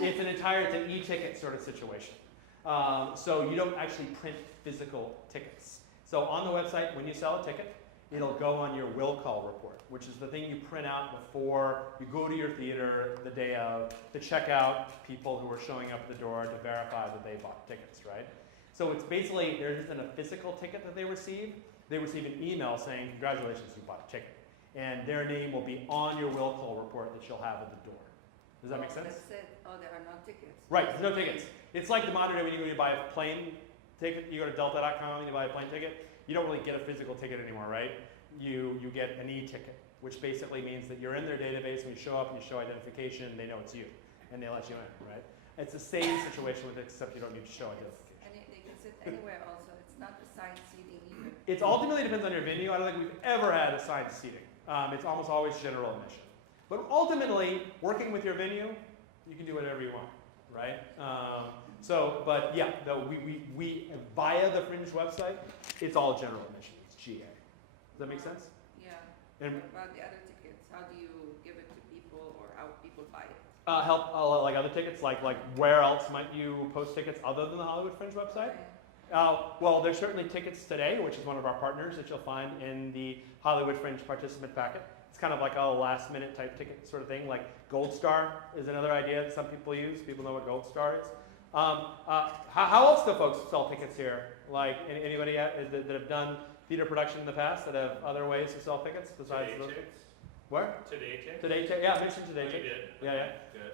It's an e-ticket sort of situation. So you don't actually print physical tickets. So on the website, when you sell a ticket, it'll go on your will call report, which is the thing you print out before you go to your theater the day of to check out people who are showing up at the door to verify that they bought tickets, right? So it's basically, there isn't a physical ticket that they receive. They receive an email saying, congratulations, you bought a ticket. And their name will be on your will call report that you'll have at the door. Does that make sense? That's it. Oh, there are no tickets. Right, there's no tickets. It's like the modern day when you go to buy a plane ticket, you go to delta.com and you buy a plane ticket, you don't really get a physical ticket anymore, right? You get an e-ticket, which basically means that you're in their database, when you show up and you show identification, they know it's you, and they let you in, right? It's the same situation with it, except you don't need to show identification. And they can sit anywhere also. It's not assigned seating either. It ultimately depends on your venue. I don't think we've ever had assigned seating. It's almost always general admission. But ultimately, working with your venue, you can do whatever you want, right? But yeah, we via the Fringe website, it's all general admission. It's GA. Does that make sense? Yeah. And What about the other tickets? How do you give it to people, or how people buy it? like other tickets, like where else might you post tickets other than the Hollywood Fringe website? Well, there's certainly Tickets Today, which is one of our partners that you'll find in the Hollywood Fringe participant packet. It's kind of like a last-minute type ticket sort of thing. Like Gold Star is another idea that some people use. People know what Gold Star is. How else do folks sell tickets here? Like anybody that have done theater production in the past that have other ways to sell tickets besides Today those? tickets? Where? Today tickets? Today, yeah, I mentioned Today Oh, you Tickets. did? Yeah, Good.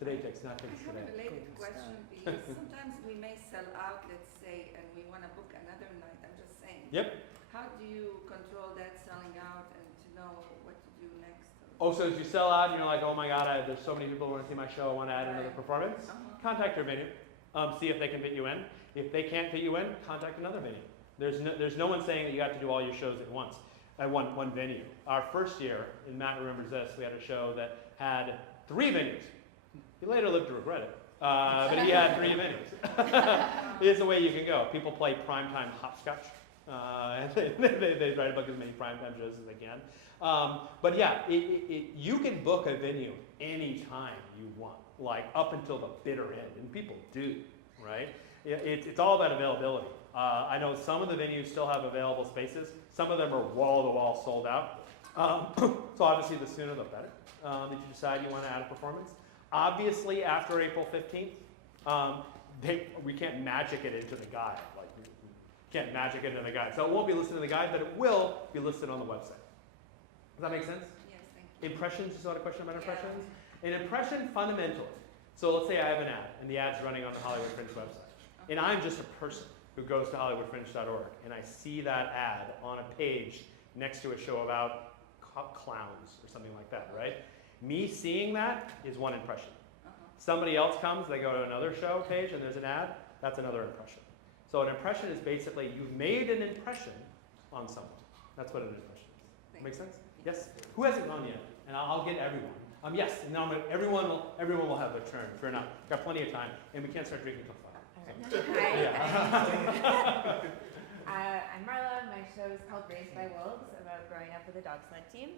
Today Tickets, not I Tickets have a Today. related question because sometimes we may sell out, let's say, and we want to book another night. I'm just saying. Yep. How do you control that selling out and to know what to do next? Oh, so as you sell out and you're like, oh my God, there's so many people who want to see my show, I want to add another performance. Contact your venue, see if they can fit you in. If they can't fit you in, contact another venue. There's no one saying that you have to do all your shows at once at one venue. Our first year, and Matt remembers this, we had a show that had 3 venues. He later lived to regret it, but he had 3 venues. It's the way you can go. People play primetime hopscotch, and they try to book as many primetime shows as they can. But yeah, you can book a venue anytime you want, like up until the bitter end, and people do, right? It's all about availability. I know some of the venues still have available spaces. Some of them are wall-to-wall sold out. So obviously the sooner the better that you decide you want to add a performance. Obviously after April 15th, we can't magic it into the guide. Like we can't magic it into the guide. So it won't be listed in the guide, but it will be listed on the website. Does that make sense? Yes, thank you. Impressions, you saw a question about impressions? An impression fundamentally. So let's say I have an ad, and the ad's running on the Hollywood Fringe website. And I'm just a person who goes to hollywoodfringe.org, and I see that ad on a page next to a show about clowns or something like that, right? Me seeing that is one impression. Somebody else comes, they go to another show page, and there's an ad, that's another impression. So an impression is basically you've made an impression on someone. That's what an impression is. Make sense? Yes? Who hasn't gone yet? And I'll get everyone. Yes, now everyone will have their turn. Fair enough. Got plenty of time, and we can't start drinking till 5. So. Hi. I'm Marla. My show is called Raised by Wolves, about growing up with a dog sled team.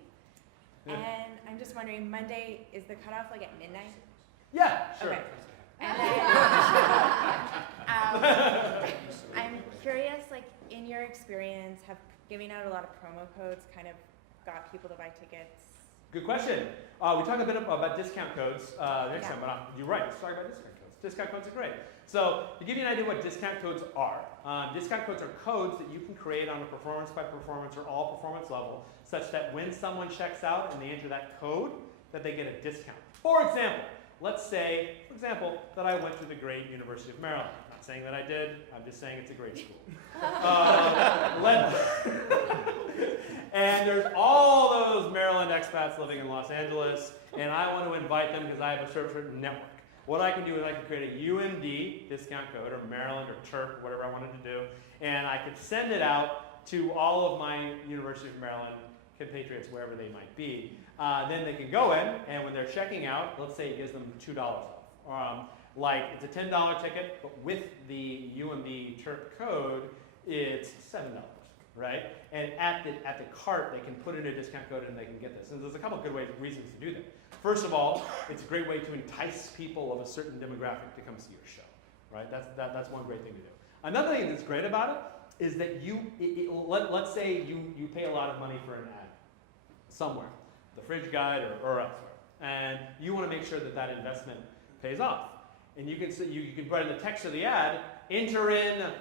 Yeah. And I'm just wondering, Monday, is the cutoff like at midnight? Yeah, sure. Okay. And then, I'm curious, like in your experience, have giving out a lot of promo codes kind of got people to buy tickets? Good question. We talked a bit about discount codes next time, but you're right. Let's talk about discount codes. Discount codes are great. So to give you an idea what discount codes are codes that you can create on a performance by performance or all performance level, such that when someone checks out and they enter that code, that they get a discount. For example, let's say, that I went to the great University of Maryland. I'm not saying that I did. I'm just saying it's a great school. And there's all those Maryland expats living in Los Angeles, and I want to invite them because I have a certain network. What I can do is I can create a UMD discount code, or Maryland, or Chirp, whatever I wanted to do, and I could send it out to all of my University of Maryland compatriots, wherever they might be. Then they can go in, and when they're checking out, let's say it gives them $2 off. Like it's a $10 ticket, but with the UMD Chirp code, it's $7, right? And at the cart, they can put in a discount code and they can get this. And there's a couple of good reasons to do that. First of all, it's a great way to entice people of a certain demographic to come see your show, right? That's one great thing to do. Another thing that's great about it is that let's say you pay a lot of money for an ad somewhere, the Fringe Guide or elsewhere, and you want to make sure that that investment pays off. And you can put in the text of the ad, enter in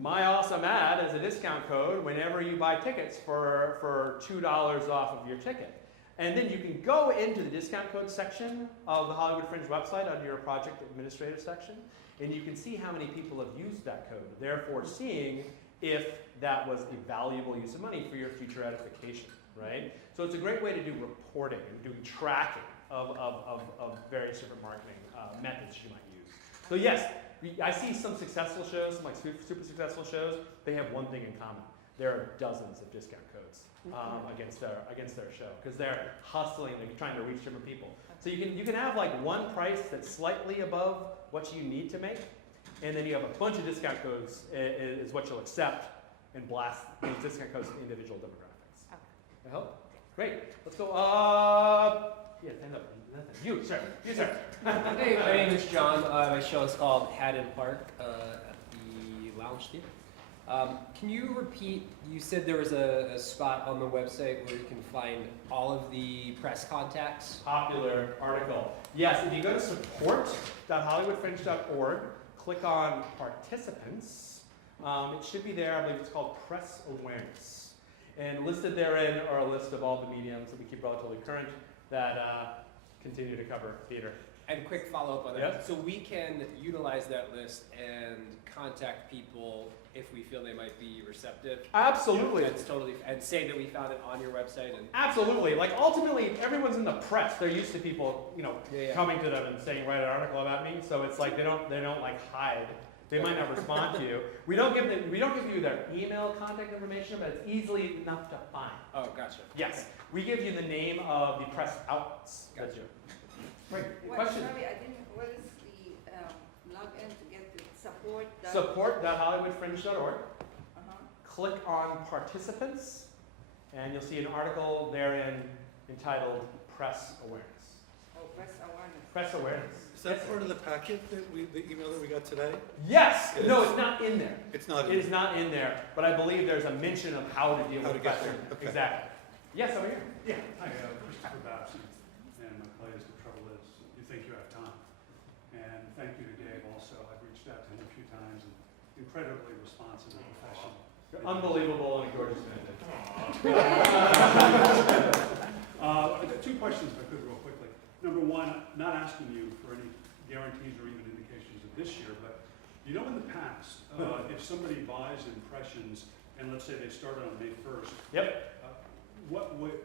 my awesome ad as a discount code whenever you buy tickets for $2 off of your ticket. And then you can go into the discount code section of the Hollywood Fringe website under your project administrative section, and you can see how many people have used that code, therefore seeing if that was a valuable use of money for your future edification, right? So it's a great way to do reporting and doing tracking of various different marketing methods you might use. So yes, I see some successful shows, some like super successful shows, they have one thing in common. There are dozens of discount codes against their show because they're hustling, they're trying to reach different people. So you can have like one price that's slightly above what you need to make, and then you have a bunch of discount codes is what you'll accept and blast those discount codes to individual demographics. Okay. I hope? Great. Let's go yeah, stand up. You, sir. You, sir. Hey, my name is John. My show is called Haddon Park at the Lounge Theater. Can you repeat, you said there was a spot on the website where you can find all of the press contacts? Popular article. Yes, if you go to support.hollywoodfringe.org, click on participants. It should be there. I believe it's called Press Awareness. And listed therein are a list of all the mediums that we keep relatively current that continue to cover theater. And quick follow-up on that. Yep. So we can utilize that list and contact people if we feel they might be receptive? Absolutely. That's totally, and say that we found it on your website and... Absolutely. Like ultimately, everyone's in the press. They're used to people, coming to them and saying, write an article about me. So it's like they don't like hide. They might not respond to you. We don't give you their email contact information, but it's easily enough to find. Oh, gotcha. Yes. We give you the name of the press outlets. Gotcha. Great. What, Question? sorry, I didn't, what is the login to get the support? Support.hollywoodfringe.org. Click on participants, and you'll see an article therein entitled Press Awareness. Oh, press awareness. Press Awareness. Is that part of the packet that the email that we got today? Yes. No, it's not in there. It's not. It is not in there, but I believe there's a mention of how to deal with press. Okay. Exactly. Yes, over here. Yeah. Hi, Christopher Babson, and my play is The Trouble Is You Think You Have Time. And thank you to Dave also. I've reached out to him a few times, and incredibly responsive and professional. You're unbelievable and a gorgeous man. Two questions, if I could, real quickly. Number one, not asking you for any guarantees or even indications of this year, but in the past, if somebody buys impressions, and let's say they started on May 1st, Yep. what would,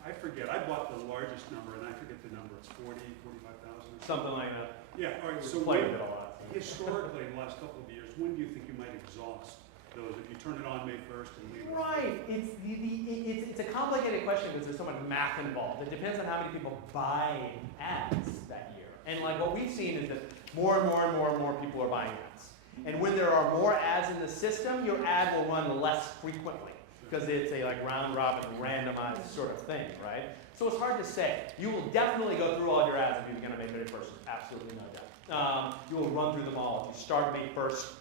I forget, I bought the largest number, and I forget the number, it's 45,000? Something like that. Yeah, all right, so Played it a lot. historically, in the last couple of years, when do you think you might exhaust those, if you turn it on May 1st and leave it? Right. It's a complicated question because there's so much math involved. It depends on how many people buy ads that year. And like what we've seen is that more and more people are buying ads. And when there are more ads in the system, your ad will run less frequently because it's a like round robin randomized sort of thing, right? So it's hard to say. You will definitely go through all your ads if you're going to make May 1st. Absolutely no doubt. You will run through them all. If you start May 1st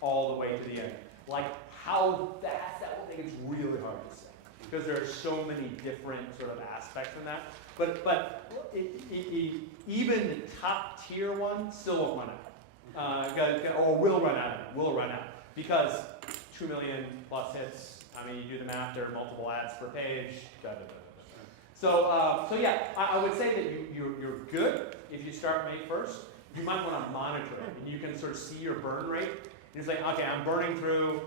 all the way to the end. Like how fast that will take is really hard to say because there are so many different sort of aspects in that. But even the top tier one still won't run out, or will run out because 2 million plus hits. I mean, you do the math. There are multiple ads per page. So yeah, I would say that you're good if you start May 1st. You might want to monitor it, and you can sort of see your burn rate. And it's like, okay, I'm burning through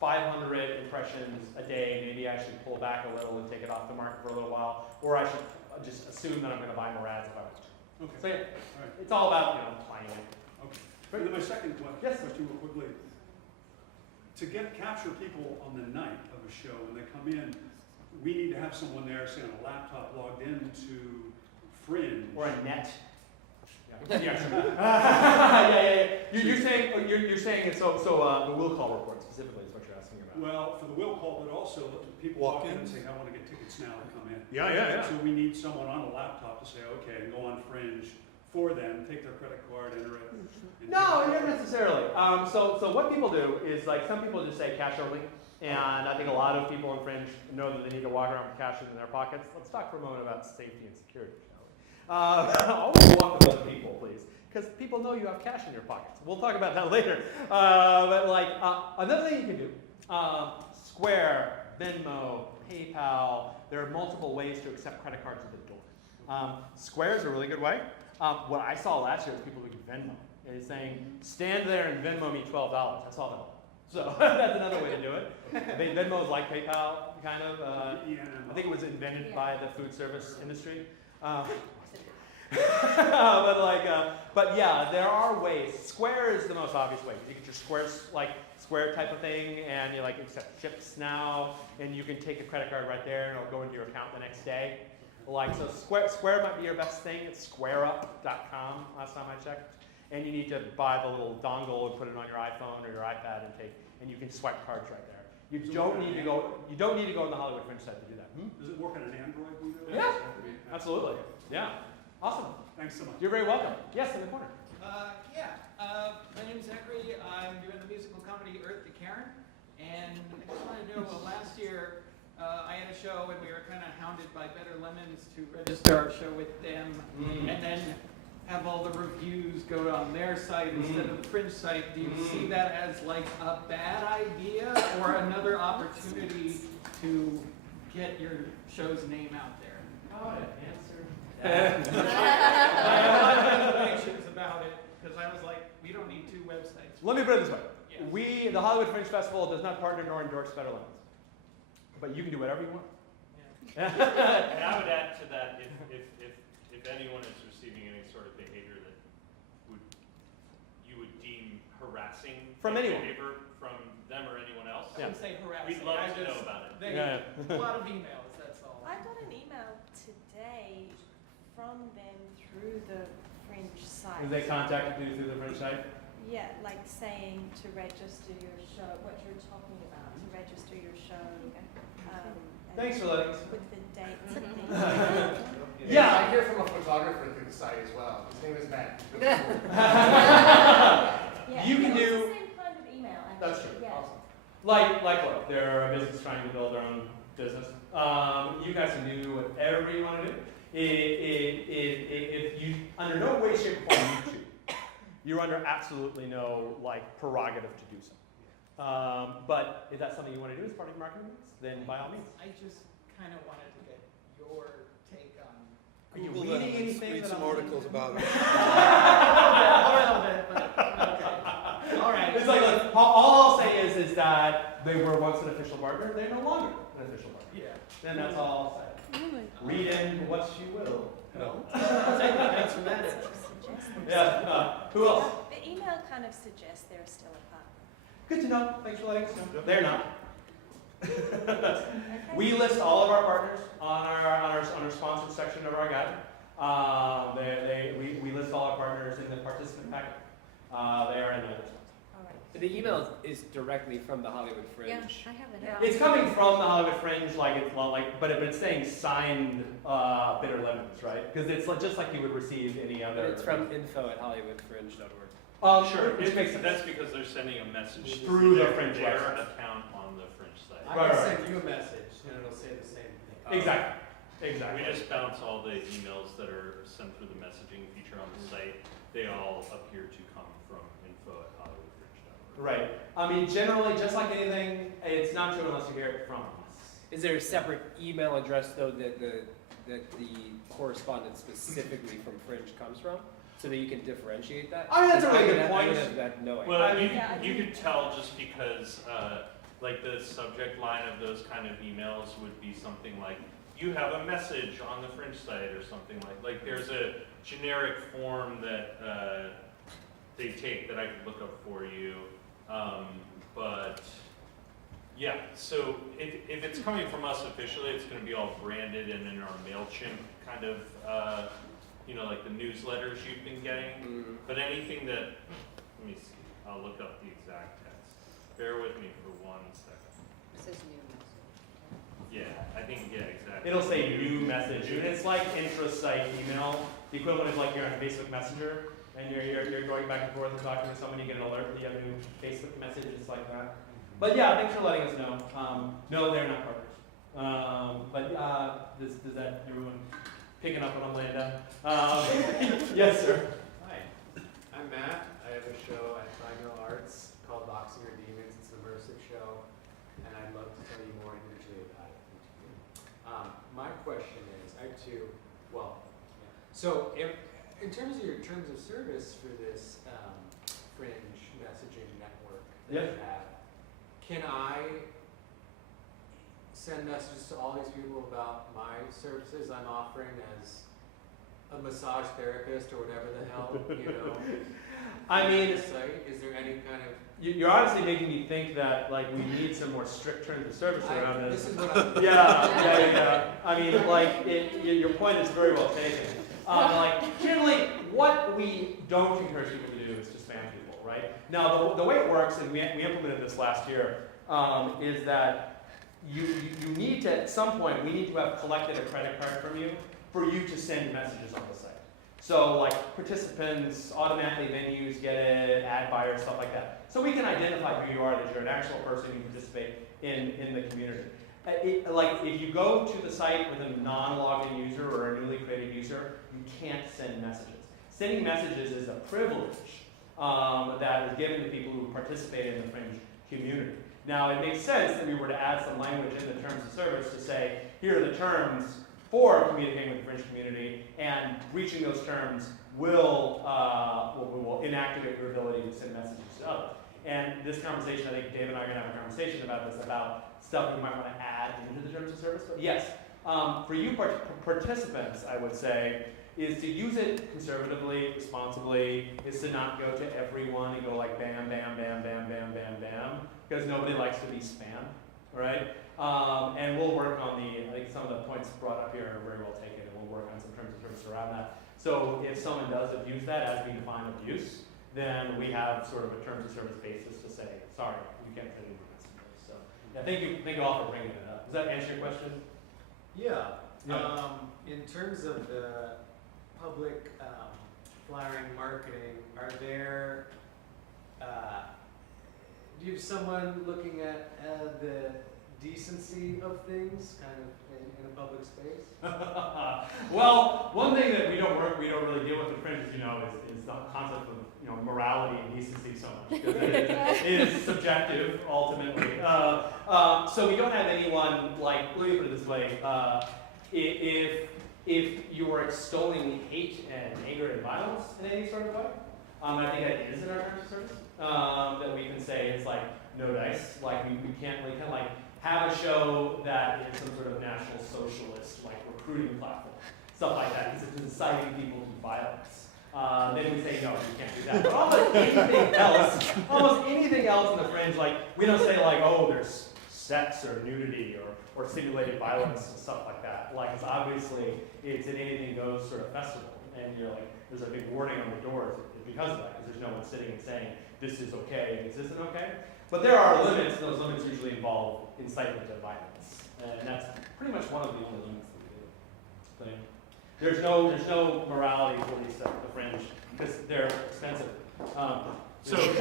500 impressions a day, maybe I should pull back a little and take it off the market for a little while, or I should just assume that I'm going to buy more ads if I want to. Okay. So yeah, All right. it's all about playing it. Okay. And then my second question real quickly. To capture people on the night of a show, when they come in, we need to have someone there, say on a laptop, logged into Fringe. Or a net. Yeah. You're saying it's so the will call report specifically is what you're asking about. Well, for the will call, but also people walk in and say, I want to get tickets now to come in. Yeah. So we need someone on a laptop to say, okay, and go on Fringe for them, take their credit card, enter it. and No, take it. not necessarily. So what people do is some people just say cash only, and I think a lot of people in Fringe know that they need to walk around with cash in their pockets. Let's talk for a moment about safety and security, shall we? Always walk with other people, please, because people know you have cash in your pockets. We'll talk about that later. Another thing you can do, Square, Venmo, PayPal. There are multiple ways to accept credit cards at the door. Square is a really good way. What I saw last year was people doing Venmo. Is saying, stand there and Venmo me $12. That's all Venmo. So that's another way to do it. Venmo is like PayPal, kind of. I think it was invented by the food service industry. But yeah, there are ways. Square is the most obvious way. You get your Square type of thing, and you accept chips now, and you can take a credit card right there, and it'll go into your account the next day. So Square might be your best thing. It's squareup.com last time I checked. And you need to buy the little dongle and put it on your iPhone or your iPad and you can swipe cards right there. You don't need to go on the Hollywood Fringe site to do that. Does it work on an Android? Yeah, absolutely. Yeah, awesome. Thanks so much. You're very welcome. Yes, in the corner. My name is Zachary. I'm doing the musical comedy Earth to Karen, and I just wanted to know, last year I had a show and we were kind of hounded by Better Lemons to register our show with them, and then have all the reviews go on their site instead of the Fringe site. Do you see that as a bad idea or another opportunity to get your show's name out there? How to answer that? I have a lot of reservations about it because I was like, we don't need two websites. Let me put it this way. Yes. The Hollywood Fringe Festival does not partner nor endorse Better Lemons. But you can do whatever you want. And I would add to that, if anyone is receiving any sort of behavior that you would deem harassing From anyone. behavior from them or anyone else, I wouldn't say harassing. we'd love to know about it. A lot of emails, that's all. I got an email today from them through the Fringe site. Did they contact you through the Fringe site? Yeah, saying to register your show, what you're talking about, to register your show. And Thanks for letting us. with the dates and things. Yeah. I hear from a photographer through the site as well. His name is Matt. Yeah, You can it was do. the same kind of email, actually. That's true. Yeah. Awesome. Look, they're a business trying to build their own business. You guys can do whatever you want to do. If you, under no way, shape, or form, need to, you're under absolutely no prerogative to do so. But if that's something you want to do as part of your marketing mix, then by all means. I just kind of wanted to get your take on. Are you Google reading them and anything read that some I'm articles about it. A little bit, but okay. All right. It's look, all I'll say is that they were once an official partner, they're no longer an official partner. Yeah. And that's all I'll say. Read in what you will. Thanks for that. Yeah. Who else? The email kind of suggests they're still a partner. Good to know. Thanks for letting us know. They're not. We list all of our partners on our sponsored section of our guide. We list all our partners in the participant packet. They are in the other spots. The email is directly from the Hollywood Fringe. Yeah, I have it. It's coming from the Hollywood Fringe, but it's saying signed Bitter Lemons, right? Because it's just like you would receive any other. It's from info@hollywoodfringe.org. Sure. Which makes sense. That's because they're sending a message through the their Fringe website. account on the Fringe site. I can send you a message and it'll say the same thing. Exactly. We just bounce all the emails that are sent through the messaging feature on the site. They all appear to come from info@hollywoodfringe.org. Right. I mean, generally, just like anything, it's not true unless you hear it from us. Is there a separate email address though that the correspondence specifically from Fringe comes from, so that you can differentiate that? I mean, that's a really good point. I would have no idea. Well, you could tell just because like the subject line of those kind of emails would be something like, you have a message on the Fringe site, or something like there's a generic form that they take that I could look up for you. But yeah, so if it's coming from us officially, it's going to be all branded and in our MailChimp kind of, like the newsletters you've been getting. But anything that, let me see, I'll look up the exact text. Bear with me for 1 second. It says new message. Yeah, I think, yeah, exactly. It'll say new message, and it's like intra-site email. The equivalent is like you're on Facebook Messenger, and you're going back and forth and talking to someone, you get an alert that you have a new Facebook message, it's like that. But yeah, thanks for letting us know. No, they're not partners. Does that, everyone picking up what I'm laying down? Yes, sir. Hi, I'm Matt. I have a show at Triangle Arts called Boxing Your Demons. It's an immersive show, and I'd love to tell you more individually about it. My question is, I have two, so in terms of your terms of service for this Fringe messaging network that you have, can I send messages to all these people about my services I'm offering as a massage therapist or whatever the hell, I mean, site? Is there any kind of... You're honestly making me think that like we need some more strict terms of service around this. This is what I'm... Yeah. I mean, your point is very well taken. Generally, what we don't encourage people to do is to spam people, right? Now, the way it works, and we implemented this last year, is that you need to, at some point, we need to have collected a credit card from you for you to send messages on the site. So like participants, automatically venues get it, ad buyers, stuff like that. So we can identify who you are, that you're an actual person who participate in the community. If you go to the site with a non-logged in user or a newly created user, you can't send messages. Sending messages is a privilege that is given to people who participate in the Fringe community. Now, it makes sense that we were to add some language in the terms of service to say, here are the terms for communicating with the Fringe community, and breaching those terms will inactivate your ability to send messages to others. And this conversation, I think Dave and I are going to have a conversation about this, about stuff we might want to add into the terms of service. But yes, for you participants, I would say, is to use it conservatively, responsibly, is to not go to everyone and go like bam, bam, bam, bam, bam, bam, bam, because nobody likes to be spam, right? And we'll work on I think some of the points brought up here are very well taken, and we'll work on some terms of service around that. So if someone does abuse that as we define abuse, then we have sort of a terms of service basis to say, sorry, you can't send any messages. So yeah, thank you all for bringing it up. Does that answer your question? Yeah. In terms of the public flyering marketing, are there, do you have someone looking at the decency of things kind of in a public space? Well, one thing that we don't really deal with in Fringe, as you know, is the concept of morality and decency so much, because it is subjective ultimately. So we don't have anyone let me put it this way, if you are extolling hate and anger and violence in any sort of way, I think that is in our terms of service, that we can say it's like no dice, like we can't have a show that is some sort of national socialist recruiting platform, stuff like that, because it's inciting people to violence. Then we say, no, you can't do that. But almost anything else in the Fringe, we don't say oh, there's sex or nudity or simulated violence and stuff like that. It's obviously, it's an anything goes sort of festival. And there's a big warning on the doors because of that, because there's no one sitting and saying, this is okay and this isn't okay. But there are limits, and those limits usually involve incitement to violence. And that's pretty much one of the only limits that we do. There's no morality police at the Fringe, because they're expensive. So to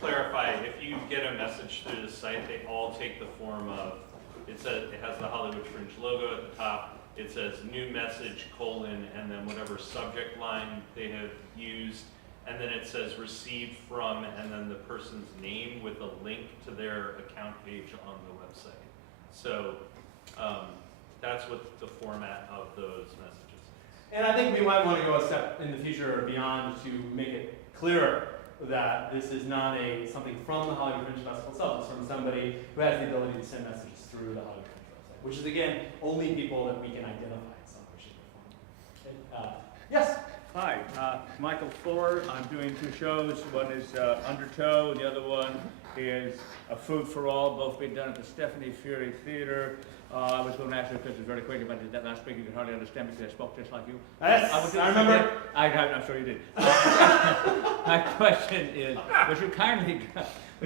clarify, if you get a message through the site, they all take the form of, it has the Hollywood Fringe logo at the top, it says new message, : and then whatever subject line they have used, and then it says received from, and then the person's name with a link to their account page on the website. So that's what the format of those messages is. And I think we might want to go a step in the future beyond to make it clearer that this is not something from the Hollywood Fringe Festival itself. It's from somebody who has the ability to send messages through the Hollywood Fringe website, which is, again, only people that we can identify in some way, shape, or form. Yes? Hi, Michael Fuller. I'm doing two shows. One is Undertow, the other one is Food for All, both being done at the Stephanie Fury Theater. I was going to ask you because it was very quick, but I did that last week. You could hardly understand me because I spoke just like you. Yes, I remember. I'm sure you did. My question is, would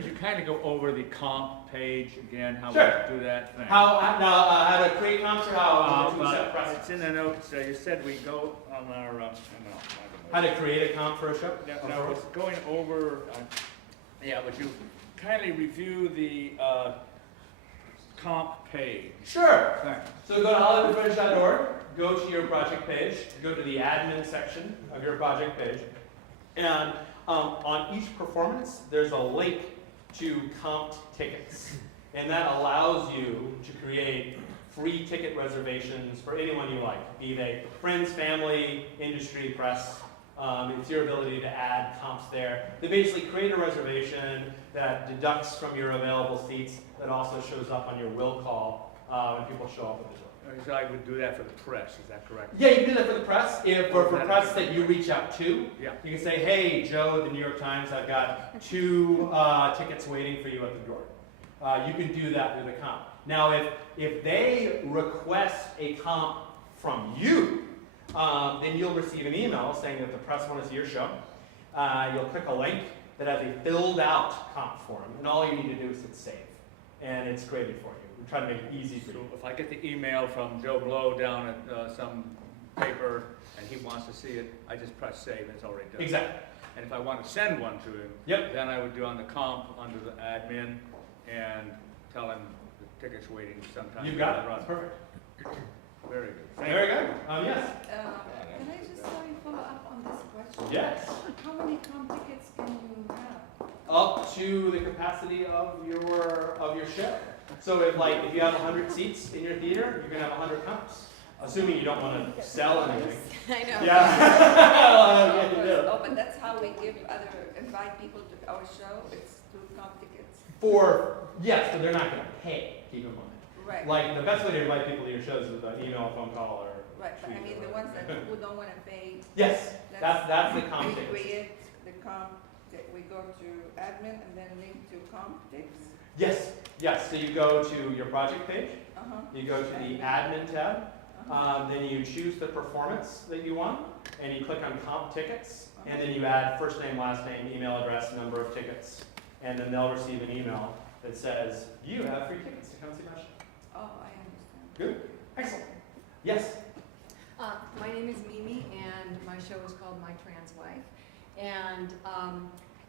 you kindly go over the comp page again? How Sure. we do that thing? How to create comps or how to set prices? It's in the notes. You said we go on our. How to create a comp for a show? No, it's going over. Would you kindly review the comp page? Sure. Thanks. So go to HollywoodFringe.org, go to your project page, go to the admin section of your project page, and on each performance, there's a link to comped tickets. And that allows you to create free ticket reservations for anyone you like, be they friends, family, industry, press. It's your ability to add comps there. They basically create a reservation that deducts from your available seats that also shows up on your will call when people show up at the door. So I would do that for the press, is that correct? Yeah, you can do that for the press. For press that you reach out to, yeah. You can say, hey, Joe, the New York Times, I've got 2 tickets waiting for you at the door. You can do that through the comp. Now, if they request a comp from you, then you'll receive an email saying that the press want to see your show. You'll click a link that has a filled out comp form, and all you need to do is hit save, and it's created for you. We try to make it easy for you. So if I get the email from Joe Blow down at some paper and he wants to see it, I just press save and it's already done. Exactly. And if I want to send one to him, then I would do on the comp under the admin and tell him the ticket's waiting sometime. You've got it. That's perfect. Very good. Very good. Yes. Can I just follow up on this question? Yes. How many comp tickets can you have? Up to the capacity of your show. So if you have 100 seats in your theater, you're gonna have 100 comps. Assuming you don't want to sell anything. I know. Yeah. Oh, but that's how we invite people to our show. It's through comp tickets. Yes, but they're not gonna pay. Keep in mind. Right. Like the best way to invite people to your shows is an email, a phone call, or. Right, but I mean the ones who don't want to pay. Yes, that's the comp We tickets. create the comp. We go to admin and then link to comp tickets. Yes. So you go to your project page. You go to the admin tab. Then you choose the performance that you want, and you click on comp tickets, and then you add first name, last name, email address, number of tickets, and then they'll receive an email that says you have free tickets to come see my show. Oh, I understand. Good. Excellent. Yes. My name is Mimi, and my show is called My Trans Wife. And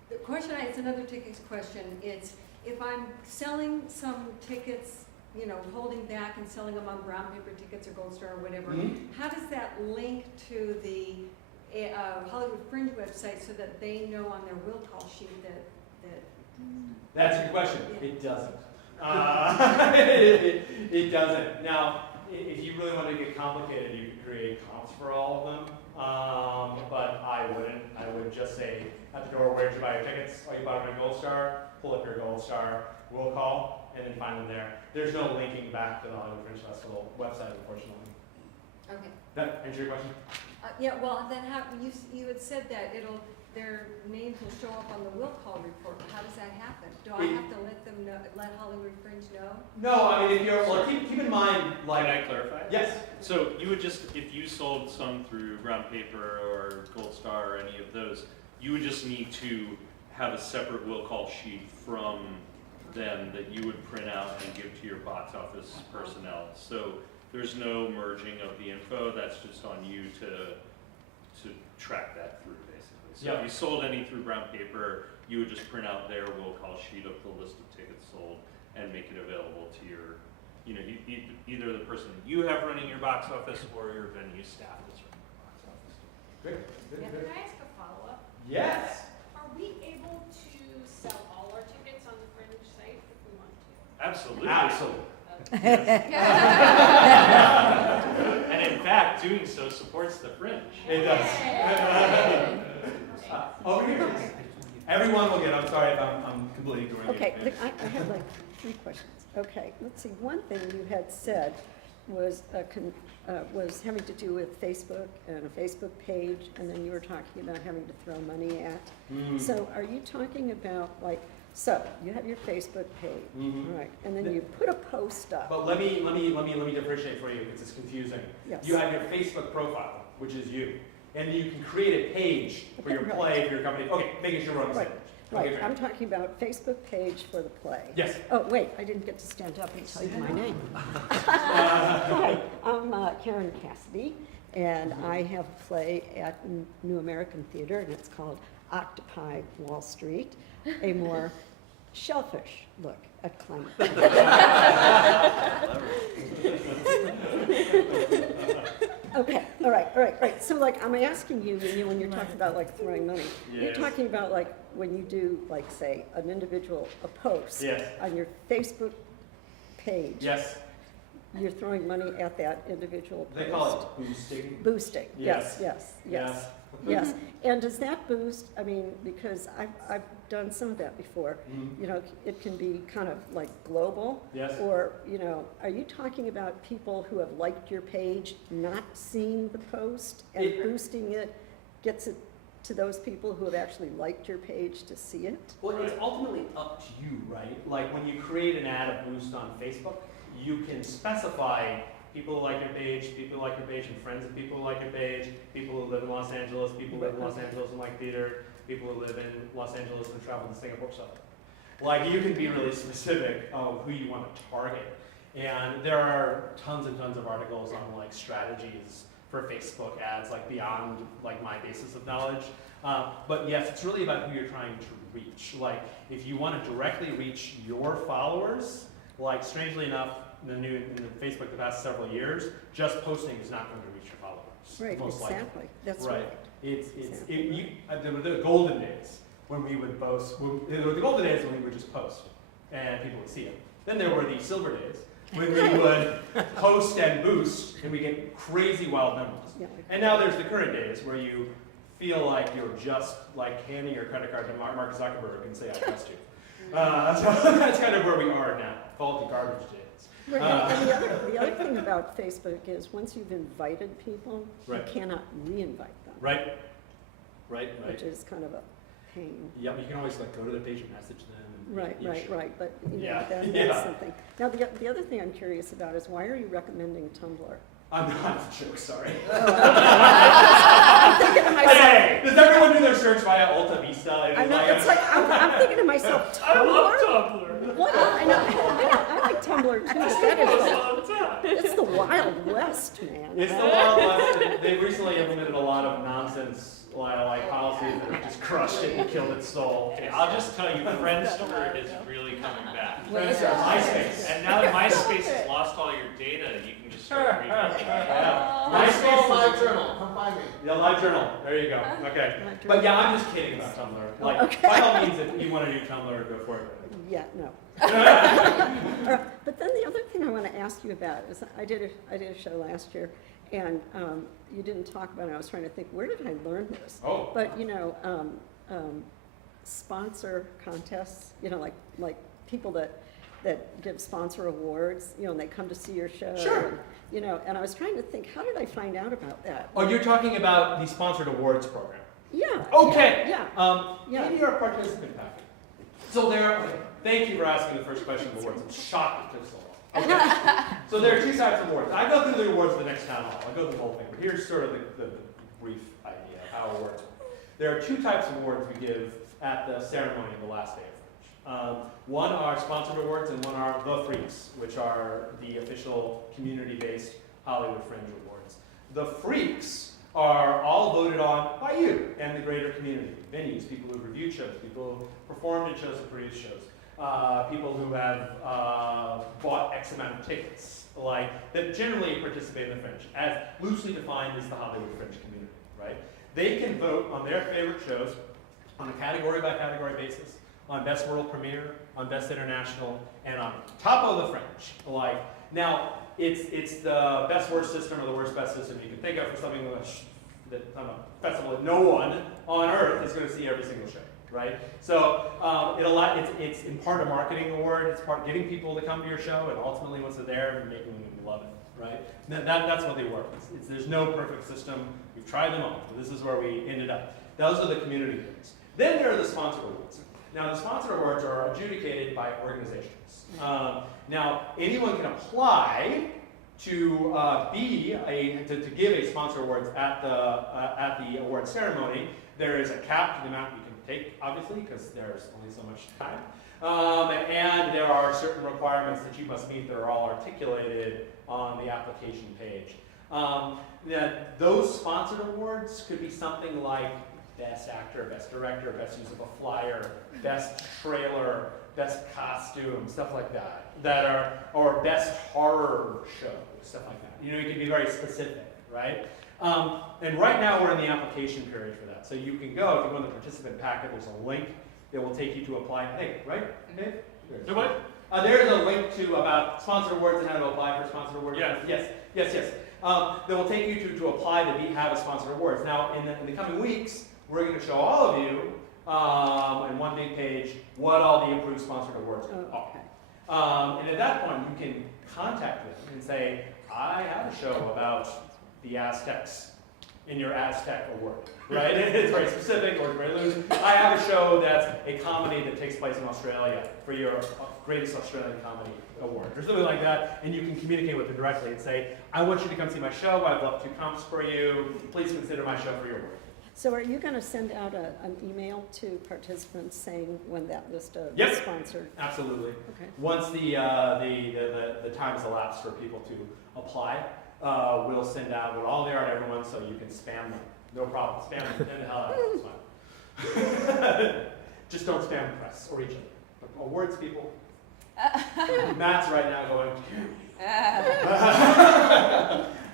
the question, it's another tickets question. It's if I'm selling some tickets, holding back and selling them on brown paper tickets or Gold Star or whatever, how does that link to the Hollywood Fringe website so that they know on their will call sheet that That's a good question. Yeah. It doesn't. It doesn't. Now, if you really want to get complicated, you could create comps for all of them. But I wouldn't. I would just say at the door, where did you buy your tickets? Oh, you bought them at Gold Star. Pull up your Gold Star will call, and then find them there. There's no linking back to the Hollywood Fringe Festival website, unfortunately. Okay. That answer your question? Yeah, well, then you had said that their names will show up on the will call report. How does that happen? Do I have to let them know, let Hollywood Fringe know? No, I mean, if you're, keep in mind, Can I clarify? Yes. So you would just, if you sold some through brown paper or Gold Star or any of those, you would just need to have a separate will call sheet from them that you would print out and give to your box office personnel. So there's no merging of the info. That's just on you to track that through, basically. So if you sold any through brown paper, you would just print out their will call sheet of the list of tickets sold and make it available to your, either the person you have running your box office or your venue staff that's running your box office. Great. Can I ask a follow-up? Yes. Are we able to sell all our tickets on the Fringe site if we want to? Absolutely. Absolutely. And in fact, doing so supports the Fringe. It does. Over here. Everyone will get, I'm sorry if I'm completely ignoring you. Okay, I have like 3 questions. Okay, let's see, one thing you had said was having to do with Facebook and a Facebook page, and then you were talking about having to throw money at. So are you talking about like, so you have your Facebook page, right, and then you put a post up. But let me differentiate for you because it's confusing. Yes. You have your Facebook profile, which is you, and then you can create a page for your play, for your company. Okay, making sure we're on the same page. Right, Okay, I'm talking about Facebook page for the play. Yes. Oh, wait, I didn't get to stand up and tell you my name. Hi, I'm Karen Cassidy, and I have a play at New American Theater, and it's called Occupy Wall Street, a more shellfish look at climate. Okay, all right. So like, I'm asking you, when you're talking about like throwing money, you're talking about like when you do like, say, an individual, a post on your Facebook page. Yes. You're throwing money at that individual post. They call it boosting. Boosting, yes. Yes, and does that boost, I mean, because I've done some of that before, you know, it can be kind of like global. Yes. Or, you know, are you talking about people who have liked your page, not seeing the post, and boosting it gets it to those people who have actually liked your page to see it? Well, it's ultimately up to you, right? Like when you create an ad of boost on Facebook, you can specify people who like your page, people who like your page, and friends of people who like your page, people who live in Los Angeles, people who live in Los Angeles and like theater, people who live in Los Angeles and travel to Singapore, stuff. Like you can be really specific of who you want to target. And there are tons and tons of articles on like strategies for Facebook ads, like beyond like my basis of knowledge. But yes, it's really about who you're trying to reach. Like if you want to directly reach your followers, like strangely enough, in the Facebook the past several years, just posting is not going to reach your followers. Right, most exactly. likely. That's right. right. There were the golden days when we would post. There were the golden days when we would just post and people would see it. Then there were the silver days when we would post and boost and we get crazy wild numbers. Yeah. And now there's the current days where you feel like you're just like handing your credit card to Mark Zuckerberg and say, I trust you. So that's kind of where we are now, faulty garbage days. Right, and the other thing about Facebook is once you've invited people, you cannot re-invite them. Right. Which is kind of a pain. Yeah, but you can always like go to their page and message them. And Right. But you know, that's something. Now the other thing I'm curious about is why are you recommending Tumblr? I'm not a joke, sorry. I'm thinking to myself. Hey, does everyone do their search via Alta Vista? I know, it's like, I'm thinking to myself, Tumblr? I love Tumblr. What? I know, I like Tumblr too, but that is it's the Wild West, man. It's the Wild West, and they've recently implemented a lot of nonsense like policies that have just crushed it and killed its soul. Okay, I'll just tell you, Friendster is really coming back. MySpace. And now that MySpace has lost all your data, you can just start reading. MySpace Live Journal, come find me. Yeah, Live Journal. There you go. Okay. But yeah, I'm just kidding about Tumblr. Like, by all means, if you want to do Tumblr, go for it. Yeah, no. But then the other thing I want to ask you about is I did a show last year, and you didn't talk about it. I was trying to think, where did I learn this? Oh. But you know, sponsor contests. You know, like people that give sponsor awards. You know, and they come to see your show. Sure. And, you know, and I was trying to think, how did I find out about that? Oh, you're talking about the sponsored awards program. Yeah. Okay. Yeah. Maybe you're a participant packet. So thank you for asking the first question of awards. I'm shocked it took so long. Okay. So there are 2 types of awards. I go through the awards the next town hall. I go through the whole thing. But here's sort of the brief idea of how awards work. There are 2 types of awards we give at the ceremony of the last day of Fringe. One are sponsored awards and one are the Freaks, which are the official community-based Hollywood Fringe awards. The Freaks are all voted on by you and the greater community. Venues, people who have reviewed shows, people who performed in shows and produced shows, people who have bought X amount of tickets, that generally participate in the Fringe, as loosely defined as the Hollywood Fringe community, right? They can vote on their favorite shows on a category by category basis, on Best World Premiere, on Best International, and on top of the Fringe. Now, it's the best worst system or the worst best system you can think of for something festival that no one on earth is going to see every single show, right? So it's in part a marketing award, it's part getting people to come to your show, and ultimately once they're there, making them love it, right? That's what they work. There's no perfect system. We've tried them all. This is where we ended up. Those are the community awards. Then there are the sponsor awards. Now the sponsor awards are adjudicated by organizations. Now anyone can apply to to give a sponsor awards at the award ceremony. There is a cap to the amount you can take, obviously, because there's only so much time. And there are certain requirements that you must meet that are all articulated on the application page. Those sponsored awards could be something like Best Actor, Best Director, Best Use of a Flyer, Best Trailer, Best Costume, stuff like that. Or Best Horror Show, stuff like that. You know, it can be very specific, right? And right now we're in the application period for that. So you can go, if you go in the participant packet, there's a link that will take you to apply. Hey, right, Dave? Do what? There's a link to about sponsor awards and how to apply for sponsor awards. Yes. Yes. That will take you to apply to have a sponsor awards. Now, in the coming weeks, we're going to show all of you in one big page what all the approved sponsored awards are. And at that point, you can contact them and say, I have a show about the Aztecs in your Aztec award, right? It's very specific or very loose. I have a show that's a comedy that takes place in Australia for your greatest Australian comedy award, or something like that, and you can communicate with them directly and say, I want you to come see my show, I'd love 2 comps for you, please consider my show for your award. So are you going to send out an email to participants saying when that list of sponsored? Absolutely. Okay. Once the time has elapsed for people to apply, we'll send out what all they are to everyone so you can spam them. No problem. Spam them. Send the hell out of them. It's fine. Just don't spam the press or each other. But awards people. Matt's right now going,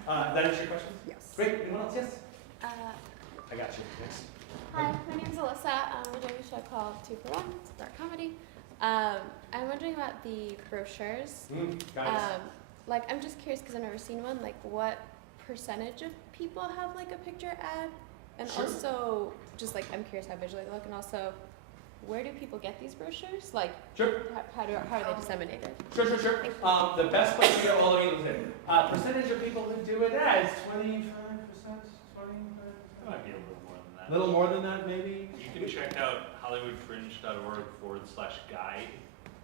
that is your question? Yes. Great. Anyone else? Yes? I got you. Next. Hi, my name's Alyssa. We're doing a show called 2 for 1. It's a dark comedy. I'm wondering about the brochures. Like, I'm just curious because I've never seen one. Like, what percentage of people have like a picture ad? And also, just like, I'm curious how visually they look. And also, where do people get these brochures? Like, how are they disseminated? Sure. The best place to get all of you is percentage of people who do it is 25%, 20%. It might be a little more than that. A little more than that, maybe? You can check out hollywoodfringe.org/guide.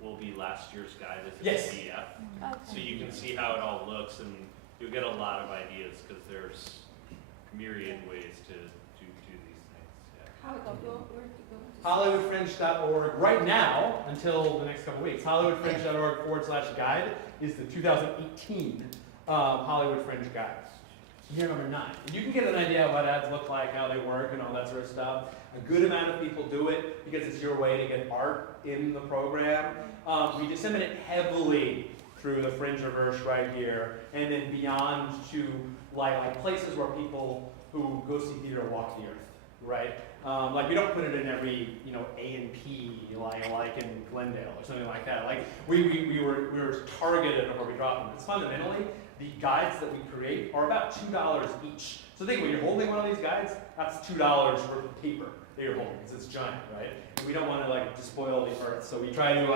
Will be last year's guide as a PDF. Okay. So you can see how it all looks, and you'll get a lot of ideas because there's myriad ways to do these things. HollywoodFringe.org. Right now, until the next couple weeks, HollywoodFringe.org/guide is the 2018 Hollywood Fringe Guide. Year number 9. And you can get an idea of what ads look like, how they work, and all that sort of stuff. A good amount of people do it because it's your way to get art in the program. We disseminate heavily through the Fringe reverse right here, and then beyond to like places where people who go see theater walk the earth, right? Like we don't put it in every A&P like in Glendale or something like that. Like we were targeted on where we drop them. Because fundamentally, the guides that we create are about $2 each. So think when you're holding one of these guides, that's $2 worth of paper that you're holding because it's giant, right? And we don't want to despoil the earth, so we try to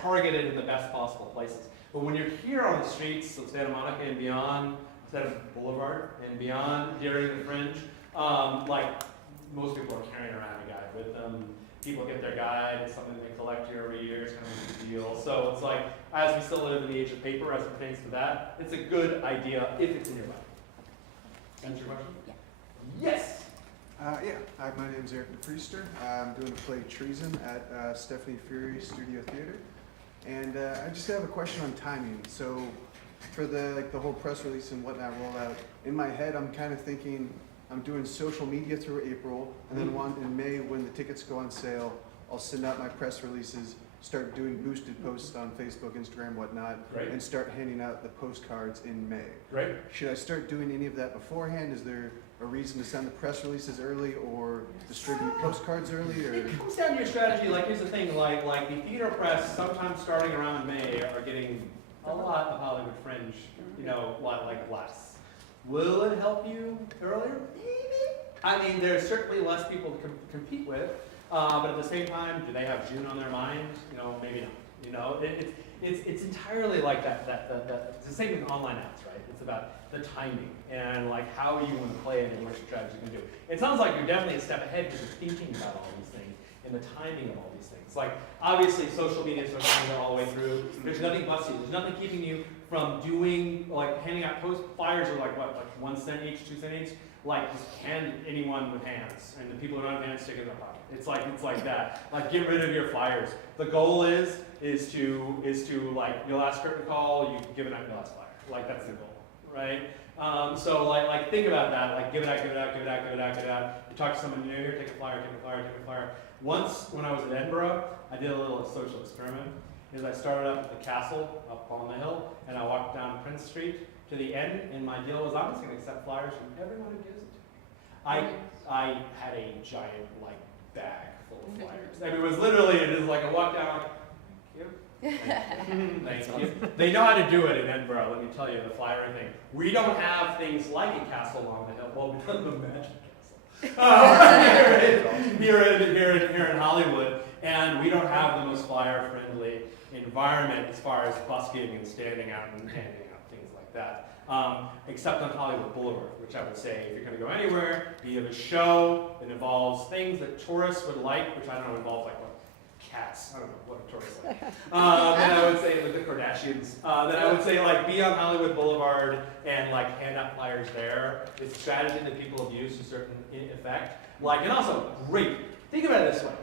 target it in the best possible places. But when you're here on the streets of Santa Monica and beyond, Santa Boulevard and beyond during the Fringe, most people are carrying around a guide with them. People get their guide, it's something they collect year over year, it's kind of a big deal. So it's like, as we still live in the age of paper as it pertains to that, it's a good idea if it's in your life. Answer your question? Yeah. Yes! Hi, my name is Eric DePriester. I'm doing the play Treason at Stephanie Fury Studio Theater. And I just have a question on timing. So for the whole press release and whatnot rollout, in my head I'm kind of thinking I'm doing social media through April, and then one in May when the tickets go on sale, I'll send out my press releases, start doing boosted posts on Facebook, Instagram, whatnot, and start handing out the postcards in May. Right. Should I start doing any of that beforehand? Is there a reason to send the press releases early or distribute postcards early? Or? It comes down to your strategy. Here's the thing, like the theater press, sometimes starting around May, are getting a lot of Hollywood Fringe, less. Will it help you earlier? Maybe. I mean, there's certainly less people to compete with, but at the same time, do they have June on their mind? You know, maybe not. You know, it's entirely like that. It's the same in online ads, right? It's about the timing and like how you want to play it and what strategy you can do. It sounds like you're definitely a step ahead because you're thinking about all these things and the timing of all these things. Like obviously social media is all the way through. There's nothing busting. There's nothing keeping you from doing like handing out flyers are like what, like 1 cent each, 2 cents each. Like just hand anyone with hands, and the people who don't have hands stick it in their pocket. It's like that. Like get rid of your flyers. The goal is to like your last curtain call, you give it out your last flyer. Like that's the goal, right? So like think about that. Like give it out. You talk to someone new here, take a flyer. Once when I was in Edinburgh, I did a little social experiment. Is I started up at the castle up on the hill, and I walked down Prince Street to the end, and my deal was I'm just going to accept flyers from everyone who gives it to me. I had a giant like bag full of flyers. I mean, it was literally, it is like I walked down like, thank you. They know how to do it in Edinburgh, let me tell you, the flyer thing. We don't have things like a castle on the hill. Well, we don't have a magic castle. Here in Hollywood, and we don't have the most flyer-friendly environment as far as busking and standing out and handing out things like that. Except on Hollywood Boulevard, which I would say if you're going to go anywhere, you have a show that involves things that tourists would like, which I don't know involves like what, cats. I don't know what a tourist like. Then I would say with the Kardashians. Then I would say like be on Hollywood Boulevard and like hand out flyers there. It's a strategy that people have used to a certain effect. Like and also great. Think about it this way.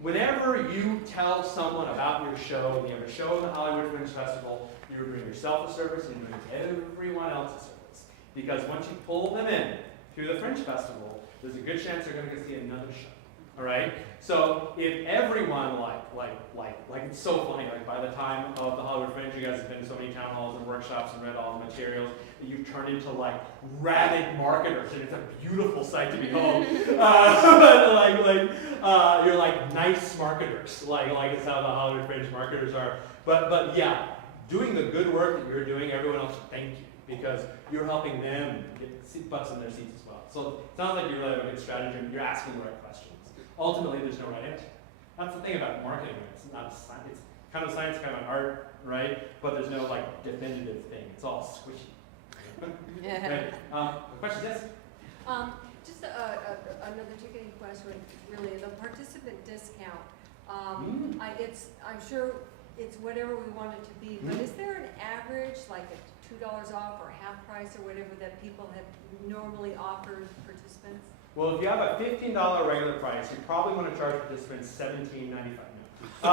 Whenever you tell someone about your show, you have a show in the Hollywood Fringe Festival, you're doing yourself a service and you're doing everyone else a service. Because once you pull them in through the Fringe Festival, there's a good chance they're going to go see another show. All right? So if everyone like it's so funny, like by the time of the Hollywood Fringe, you guys have been to so many town halls and workshops and read all the materials that you've turned into like rabid marketers, and it's a beautiful sight to behold. You're like nice marketers, like it's how the Hollywood Fringe marketers are. But yeah, doing the good work that you're doing, everyone else should thank you because you're helping them get butts in their seats as well. So it sounds like you really have a good strategy and you're asking the right questions. Ultimately, there's no right answer. That's the thing about marketing. It's not a science. It's kind of science, kind of art, right? But there's no like definitive thing. It's all squishy. Right. Questions? Yes. Just another ticketing question. Really, the participant discount. I'm sure it's whatever we want it to be. But is there an average, like a $2 off or half price or whatever that people have normally offered participants? Well, if you have a $15 regular price, you probably want to charge participants $17.95. We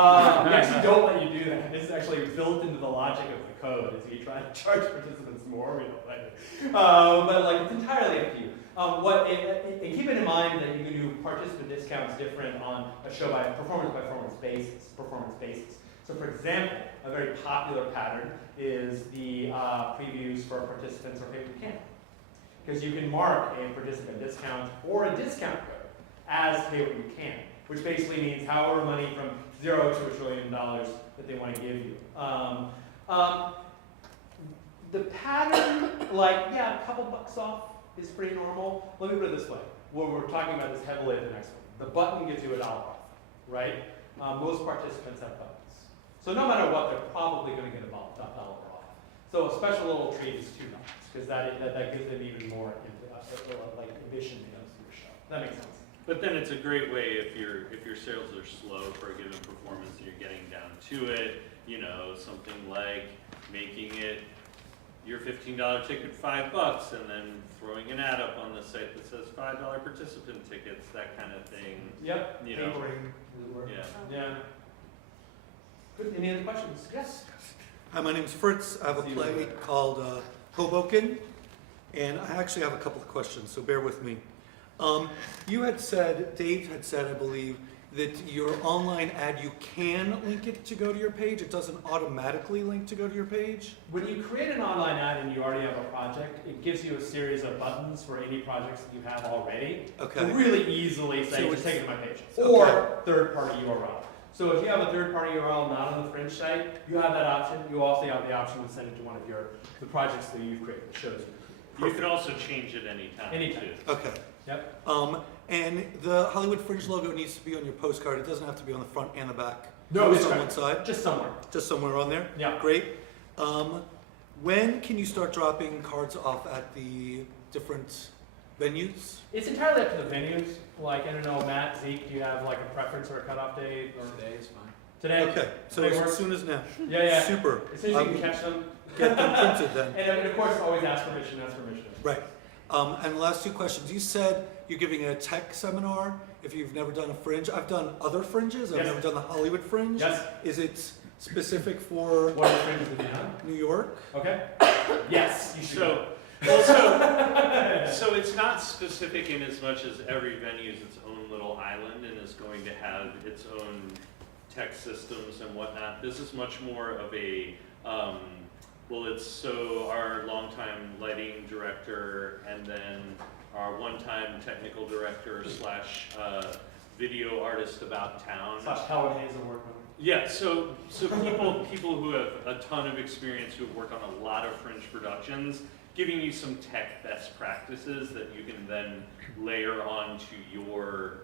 actually don't let you do that. It's actually built into the logic of the code. Is you try to charge participants more, we don't let you. But like it's entirely up to you. And keep it in mind that you can do participant discounts different on a show by performance basis. So for example, a very popular pattern is the previews for participants or paper can. Because you can mark a participant discount or a discount code as pay what you can, which basically means however money from 0 to $1 trillion that they want to give you. The pattern, like, yeah, a couple bucks off is pretty normal. Let me put it this way. When we're talking about this heavily at the next one, the button gives you $1 off, right? Most participants have buttons. So no matter what, they're probably going to get $1 off. So a special little treat is $2, because that gives them even more like ambition to go to your show. That makes sense. But then it's a great way if your sales are slow for a given performance and you're getting down to it, you know, something like making it your $15 ticket $5 and then throwing an ad up on the site that says $5 participant tickets, that kind of thing. Yep. You know. Yeah. Yeah. Good. Any other questions? Yes. Hi, my name's Fritz. I have a play called Hoboken, and I actually have a couple of questions, so bear with me. You had said, Dave had said, I believe, that your online ad, you can link it to go to your page. It doesn't automatically link to go to your page. When you create an online ad and you already have a project, it gives you a series of buttons for any projects that you have already. Okay. To really easily say, so just take it to my page. Or third-party URL. So if you have a third-party URL not on the Fringe site, you have that option. You also have the option to send it to one of the projects that you've created, the shows you've created. You can also change it anytime. Anytime. too. Okay. Yep. And the Hollywood Fringe logo needs to be on your postcard. It doesn't have to be on the front and the back. No, Just it's on right. one side. Just somewhere. Just somewhere on there. Yeah. Great. When can you start dropping cards off at the different venues? It's entirely up to the venues. Like, I don't know, Matt, Zeke, do you have like a preference or a cutoff date? Or Today is fine. Today? Okay, so Today as works? soon as now. Yeah, yeah. Super. As soon as you can catch them. Get them printed then. And of course, always ask permission, Right. And the last two questions. You said you're giving a tech seminar if you've never done a Fringe. I've done other Fringes. I've Yes. never done the Hollywood Fringe. Yes. Is it specific for What are the Fringes that you have? New York? Okay. Yes, you should. So, well, so it's not specific in as much as every venue is its own little island and is going to have its own tech systems and whatnot. This is much more of a, well, it's so our longtime lighting director and then our one-time technical director slash video artist about town. Slash Helen Hazel workman. Yeah, so people who have a ton of experience who have worked on a lot of Fringe productions, giving you some tech best practices that you can then layer on to your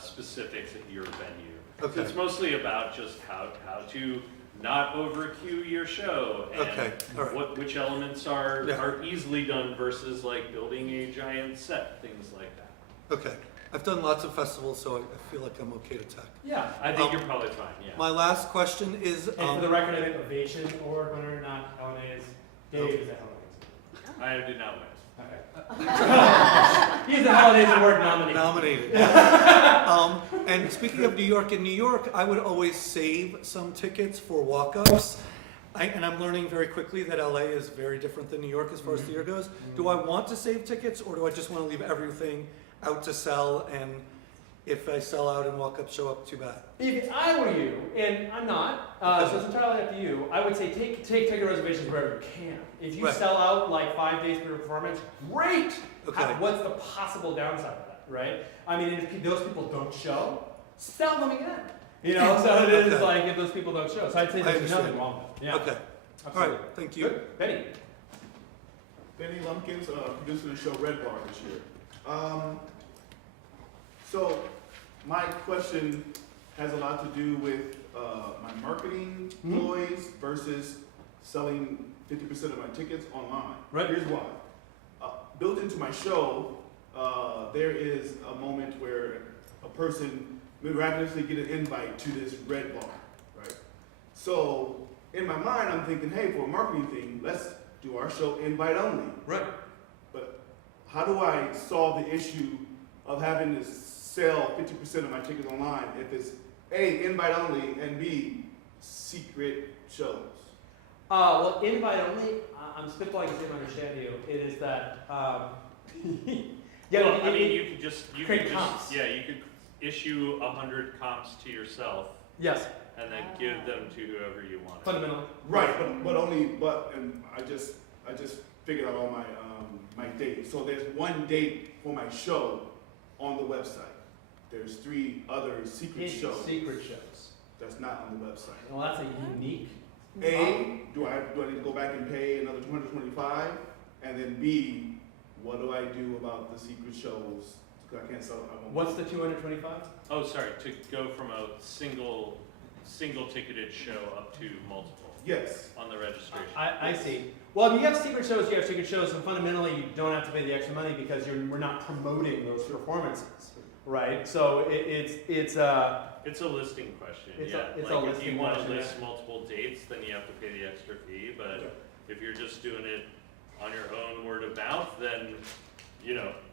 specifics at your venue. Okay. So it's mostly about just how to not overcue your show and Okay, all right. which elements are Yeah. are easily done versus like building a giant set, things like that. Okay. I've done lots of festivals, so I feel like I'm okay to tech. Yeah. I think you're probably fine, yeah. My last question is, And for the record, I think Ovation Award winner, not Helen Hayes. Dave is a Helen Hayes. I did not win. Okay. He's a Helen Hayes Award nominee. Nominated. And speaking of New York, in New York, I would always save some tickets for walk-ups. And I'm learning very quickly that LA is very different than New York as far as the year goes. Do I want to save tickets, or do I just want to leave everything out to sell, and if I sell out and walk-ups show up, too bad? If I were you, and I'm not, so it's entirely up to you, I would say take ticket reservations wherever you can. If you Right. sell out like 5 days for your performance, great! Okay. What's the possible downside of that, right? I mean, if those people don't show, sell them again. You know, so it is Okay. like if those people don't show. So I'd say I there's understand. nothing wrong with it. Yeah. Okay. All Absolutely. right, thank you. Good. Benny. Benny Lumpkins, producing the show Red Bar this year. So my question has a lot to do with my marketing ploys versus selling 50% of my tickets online. Right. Here's why. Built into my show, there is a moment where a person miraculously get an invite to this Red Bar, right? So in my mind, I'm thinking, hey, for a marketing thing, let's do our show invite only. Right. But how do I solve the issue of having to sell 50% of my tickets online if it's A, invite only, and B, secret shows? Well, invite only, I'm spitballing to see if I understand you. It is that, Well, I mean, you could just create comps. yeah, you could issue 100 comps to yourself. Yes. And then give them to whoever you want. Fundamentally. Right, and I just figured out all my my dates. So there's one date for my show on the website. There's 3 other secret shows. Secret shows. That's not on the website. Well, that's a unique. A, do I need to go back and pay another $225? And then B, what do I do about the secret shows? Because I can't sell it. What's the 225? Oh, sorry, to go from a single ticketed show up to multiple. Yes. On the registration. I see. Well, if you have secret shows, you have secret shows, and fundamentally you don't have to pay the extra money because we're not promoting those performances, right? So it's a listing question. It's yeah. it's like a if listing you want question, to list yeah. multiple dates, then you have to pay the extra fee. But if you're just doing it on your own word of mouth, then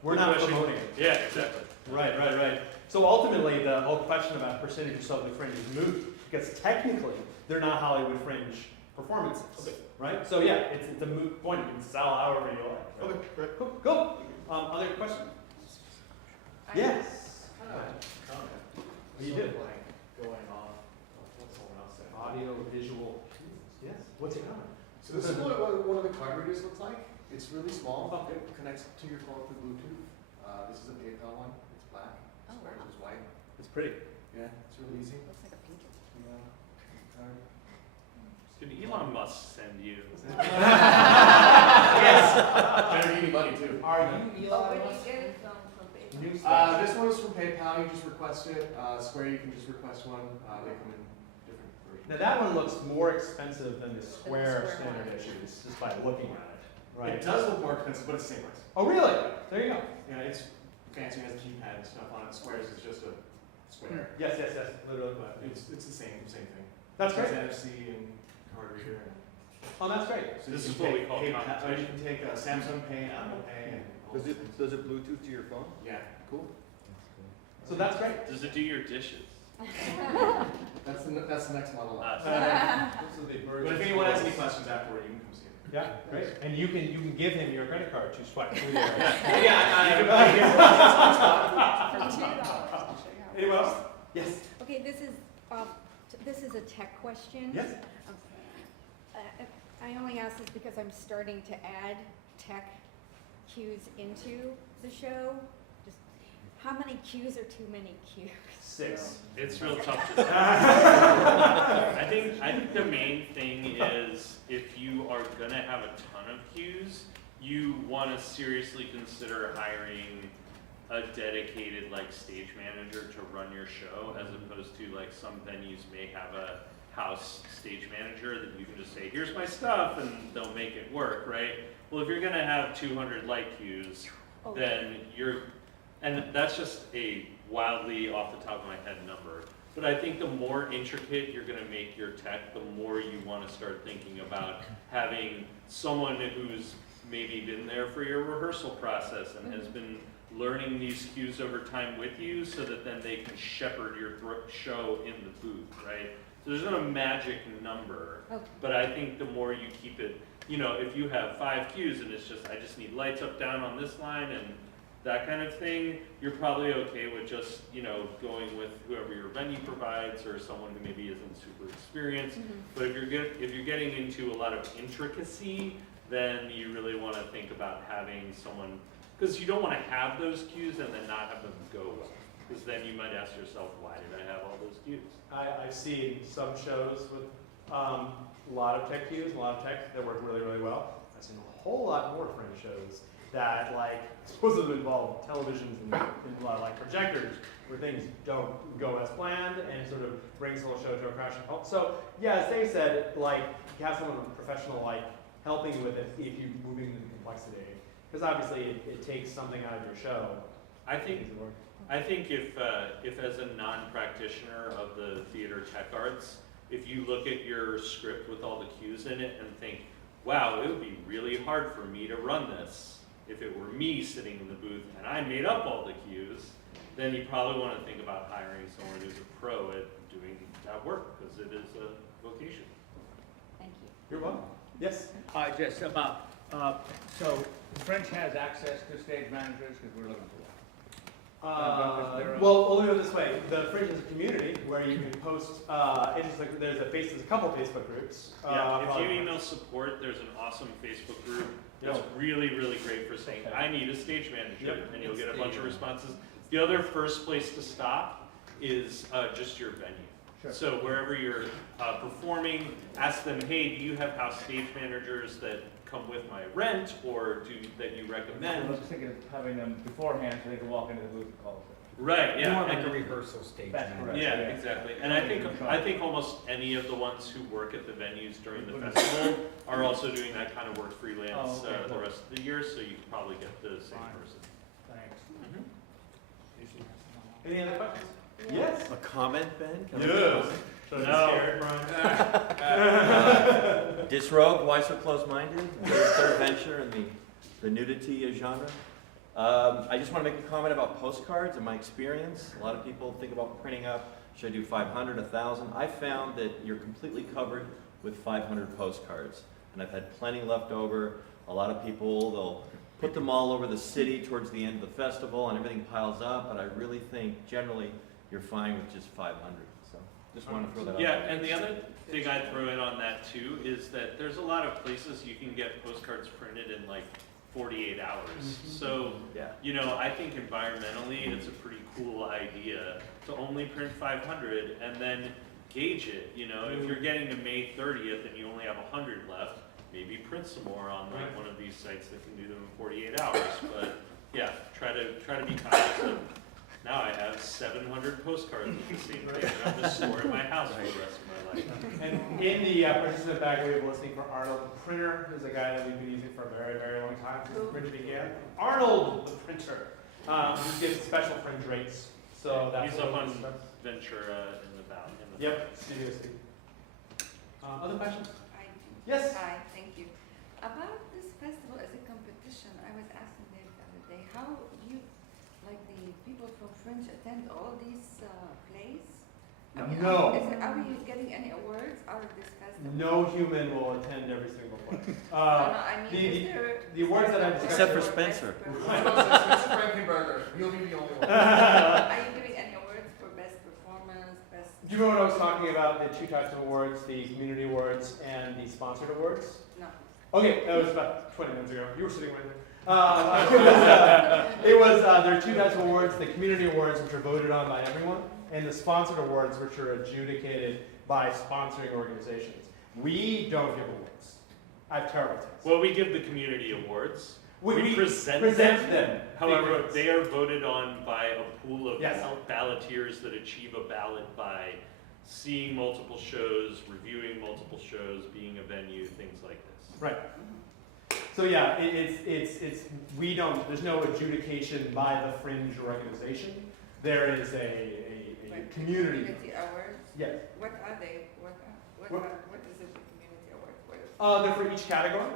we're not promoting it. Yeah, exactly. Right. So ultimately, the whole question about percentage of sold at Fringe is moot because technically they're not Hollywood Fringe performances, right? So yeah, it's a moot point. You can sell however you like. Right? Okay, great. Cool. Other questions? Yes. Comment. You did. Like going off what someone else said. Audio, visual. Yes. What's your comment? So this is what one of the card readers looks like. It's really small. It connects to your phone through Bluetooth. This is a PayPal one. It's black. Yours is white. It's pretty. Yeah, it's really easy. Looks like a pager. Yeah. Card. Did Elon Musk send you? Better give me money too. Are you Oh, where do you get it from PayPal? new stuff? This one is from PayPal. You just request it. Square, you can just request one. They come in different versions. Now that one looks more expensive than the Square standard issues, just by looking at it, right? It does look more expensive, but it's the same price. Oh, really? There you go. Yeah, it's fancy, has a keypad and stuff on it. Squares is just a square. Yes, literally. But it's the same thing. That's It's great. NFC and card reader. Oh, that's great. So This you is can what we take call PayPal, competition. you can take Samsung Pay and Apple Pay and all Does those it, things. does it Bluetooth to your phone? Yeah. Cool. So that's great. Does it do your dishes? That's the next model up. So they burn But if it. anyone has any questions afterward, you can come see me. Yeah, great. And you can give him your credit card to swipe through there. Anyone else? Yes. Okay, this is a tech question. Yes. I only ask this because I'm starting to add tech cues into the show. Just how many cues are too many cues? 6. It's real tough to say. I think the main thing is if you are gonna have a ton of cues, you want to seriously consider hiring a dedicated like stage manager to run your show, as opposed to like some venues may have a house stage manager that you can just say, here's my stuff, and they'll make it work, right? Well, if you're gonna have 200 light cues, then and that's just a wildly off the top of my head number. But I think the more intricate you're gonna make your tech, the more you wanna start thinking about having someone who's maybe been there for your rehearsal process and has been learning these cues over time with you, so that then they can shepherd your show in the booth, right? So there's not a magic number, but I think the more you keep it, if you have 5 cues and it's just, I just need lights up, down on this line and that kind of thing, you're probably okay with just, going with whoever your venue provides or someone who maybe isn't super experienced. But if you're getting into a lot of intricacy, then you really want to think about having someone, because you don't want to have those cues and then not have them go well. Because then you might ask yourself, why did I have all those cues? I've seen some shows with a lot of tech cues, a lot of tech that work really, really well. I've seen a whole lot more Fringe shows that supposedly involve televisions and a lot of projectors where things don't go as planned and it sort of brings the whole show to a crashing halt. So yeah, as Dave said, you have someone professional helping you with it if you're moving the complexity. Because obviously it takes something out of your show. I think if as a non-practitioner of the theater tech arts, if you look at your script with all the cues in it and think, wow, it would be really hard for me to run this if it were me sitting in the booth and I made up all the cues, then you probably want to think about hiring someone who's a pro at doing that work, because it is a vocation. Thank you. You're welcome. Yes? Just about, so Fringe has access to stage managers, because we're looking for one. Well, let me go this way. The Fringe is a community where you can post, there's a couple Facebook groups. Yeah, if you email support, there's an awesome Facebook group that's really, really great for saying, I need a stage manager, and you'll get a bunch of responses. The other first place to stop is just your venue. Sure. So wherever you're performing, ask them, hey, do you have house stage managers that come with my rent, or that you recommend? I was thinking of having them beforehand so they can walk into the booth and call us. Right, yeah. More like a rehearsal stage. That's correct. Yeah, exactly. And I think almost any of the ones who work at the venues during the festival are also doing that kind of work freelance the rest of the year, so you can probably get the same person. Thanks. Any other questions? Yes. A comment, Ben? Can I Yes. make a comment? Disrobe, why so close-minded? Third venture in the nudity genre. I just want to make a comment about postcards and my experience. A lot of people think about printing up, should I do 500, 1,000? I found that you're completely covered with 500 postcards. And I've had plenty left over. A lot of people, they'll put them all over the city towards the end of the festival and everything piles up, but I really think generally you're fine with just 500. So just want to throw that out. Yeah, and the other thing I'd throw in on that too is that there's a lot of places you can get postcards printed in 48 hours. So, I think environmentally it's a pretty cool idea to only print 500 and then gauge it. If you're getting to May 30th and you only have 100 left, maybe print some more on like one of these sites that can do them in 48 hours. But yeah, try to be conscious of. Now I have 700 postcards with the same thing. I have to store in my house for the rest of my life. And in the participant bag, we have a listing for Arnold the printer, who's a guy that we've been using for a very, very long time since the Fringe began. Arnold the printer, who gives special Fringe rates. So that's he's up on Ventura in the valley. Yep, Studio C. Other questions? I do. Yes. Hi, thank you. About this festival as a competition, I was asking Dave the other day, how you, like the people from Fringe attend all these plays? I mean, No. Are we getting any awards out of this festival? No human will attend every single play. No, I mean, the awards that I've Except for Spencer. Mr. Frankenberger, you'll be the only one. Are you giving any awards for best performance, best? Do you remember what I was talking about? The two types of awards, the community awards and the sponsored awards? No. Okay, that was about 20 minutes ago. You were sitting right there. There are two types of awards, the community awards, which are voted on by everyone, and the sponsored awards, which are adjudicated by sponsoring organizations. We don't give awards. I have terrible taste. Well, we give the community awards. We present them. However, Because they are voted on by a pool of Yes. balloteers that achieve a ballot by seeing multiple shows, reviewing multiple shows, being a venue, things like this. Right. So yeah, we don't, there's no adjudication by the Fringe organization. There is a community. Community awards? Yes. What are they? What is it, the community award? They're for each category.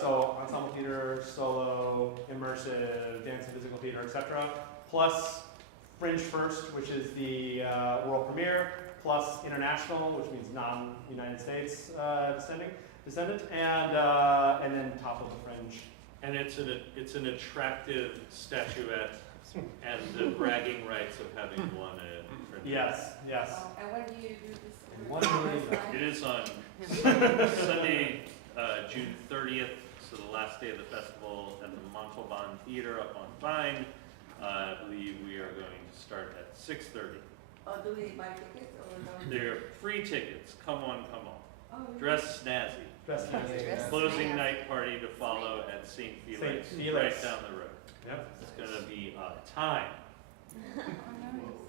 So ensemble theater, solo, immersive, dance and physical theater, etc. Plus Fringe First, which is the world premiere, plus international, which means non-United States descendant, and then top of the Fringe. And it's an attractive statuette and the bragging rights of having won a Fringe. Yes, yes. And when do you do this? It is on Sunday, June 30th, so the last day of the festival at the Montalban Theater up on Vine. I believe we are going to start at 6:30. Oh, do we buy tickets or no? They're free tickets. Come on, come on. Oh, really? Dress snazzy. Dress snazzy. Closing night party to follow at St. Felix, right down the road. Yep. It's going to be a time.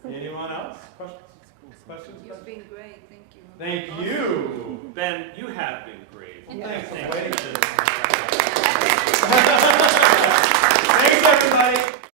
Anyone else? Questions? Questions? You've been great, thank you. Thank you. Ben, you have been great. Thanks. Thank Thanks, everybody.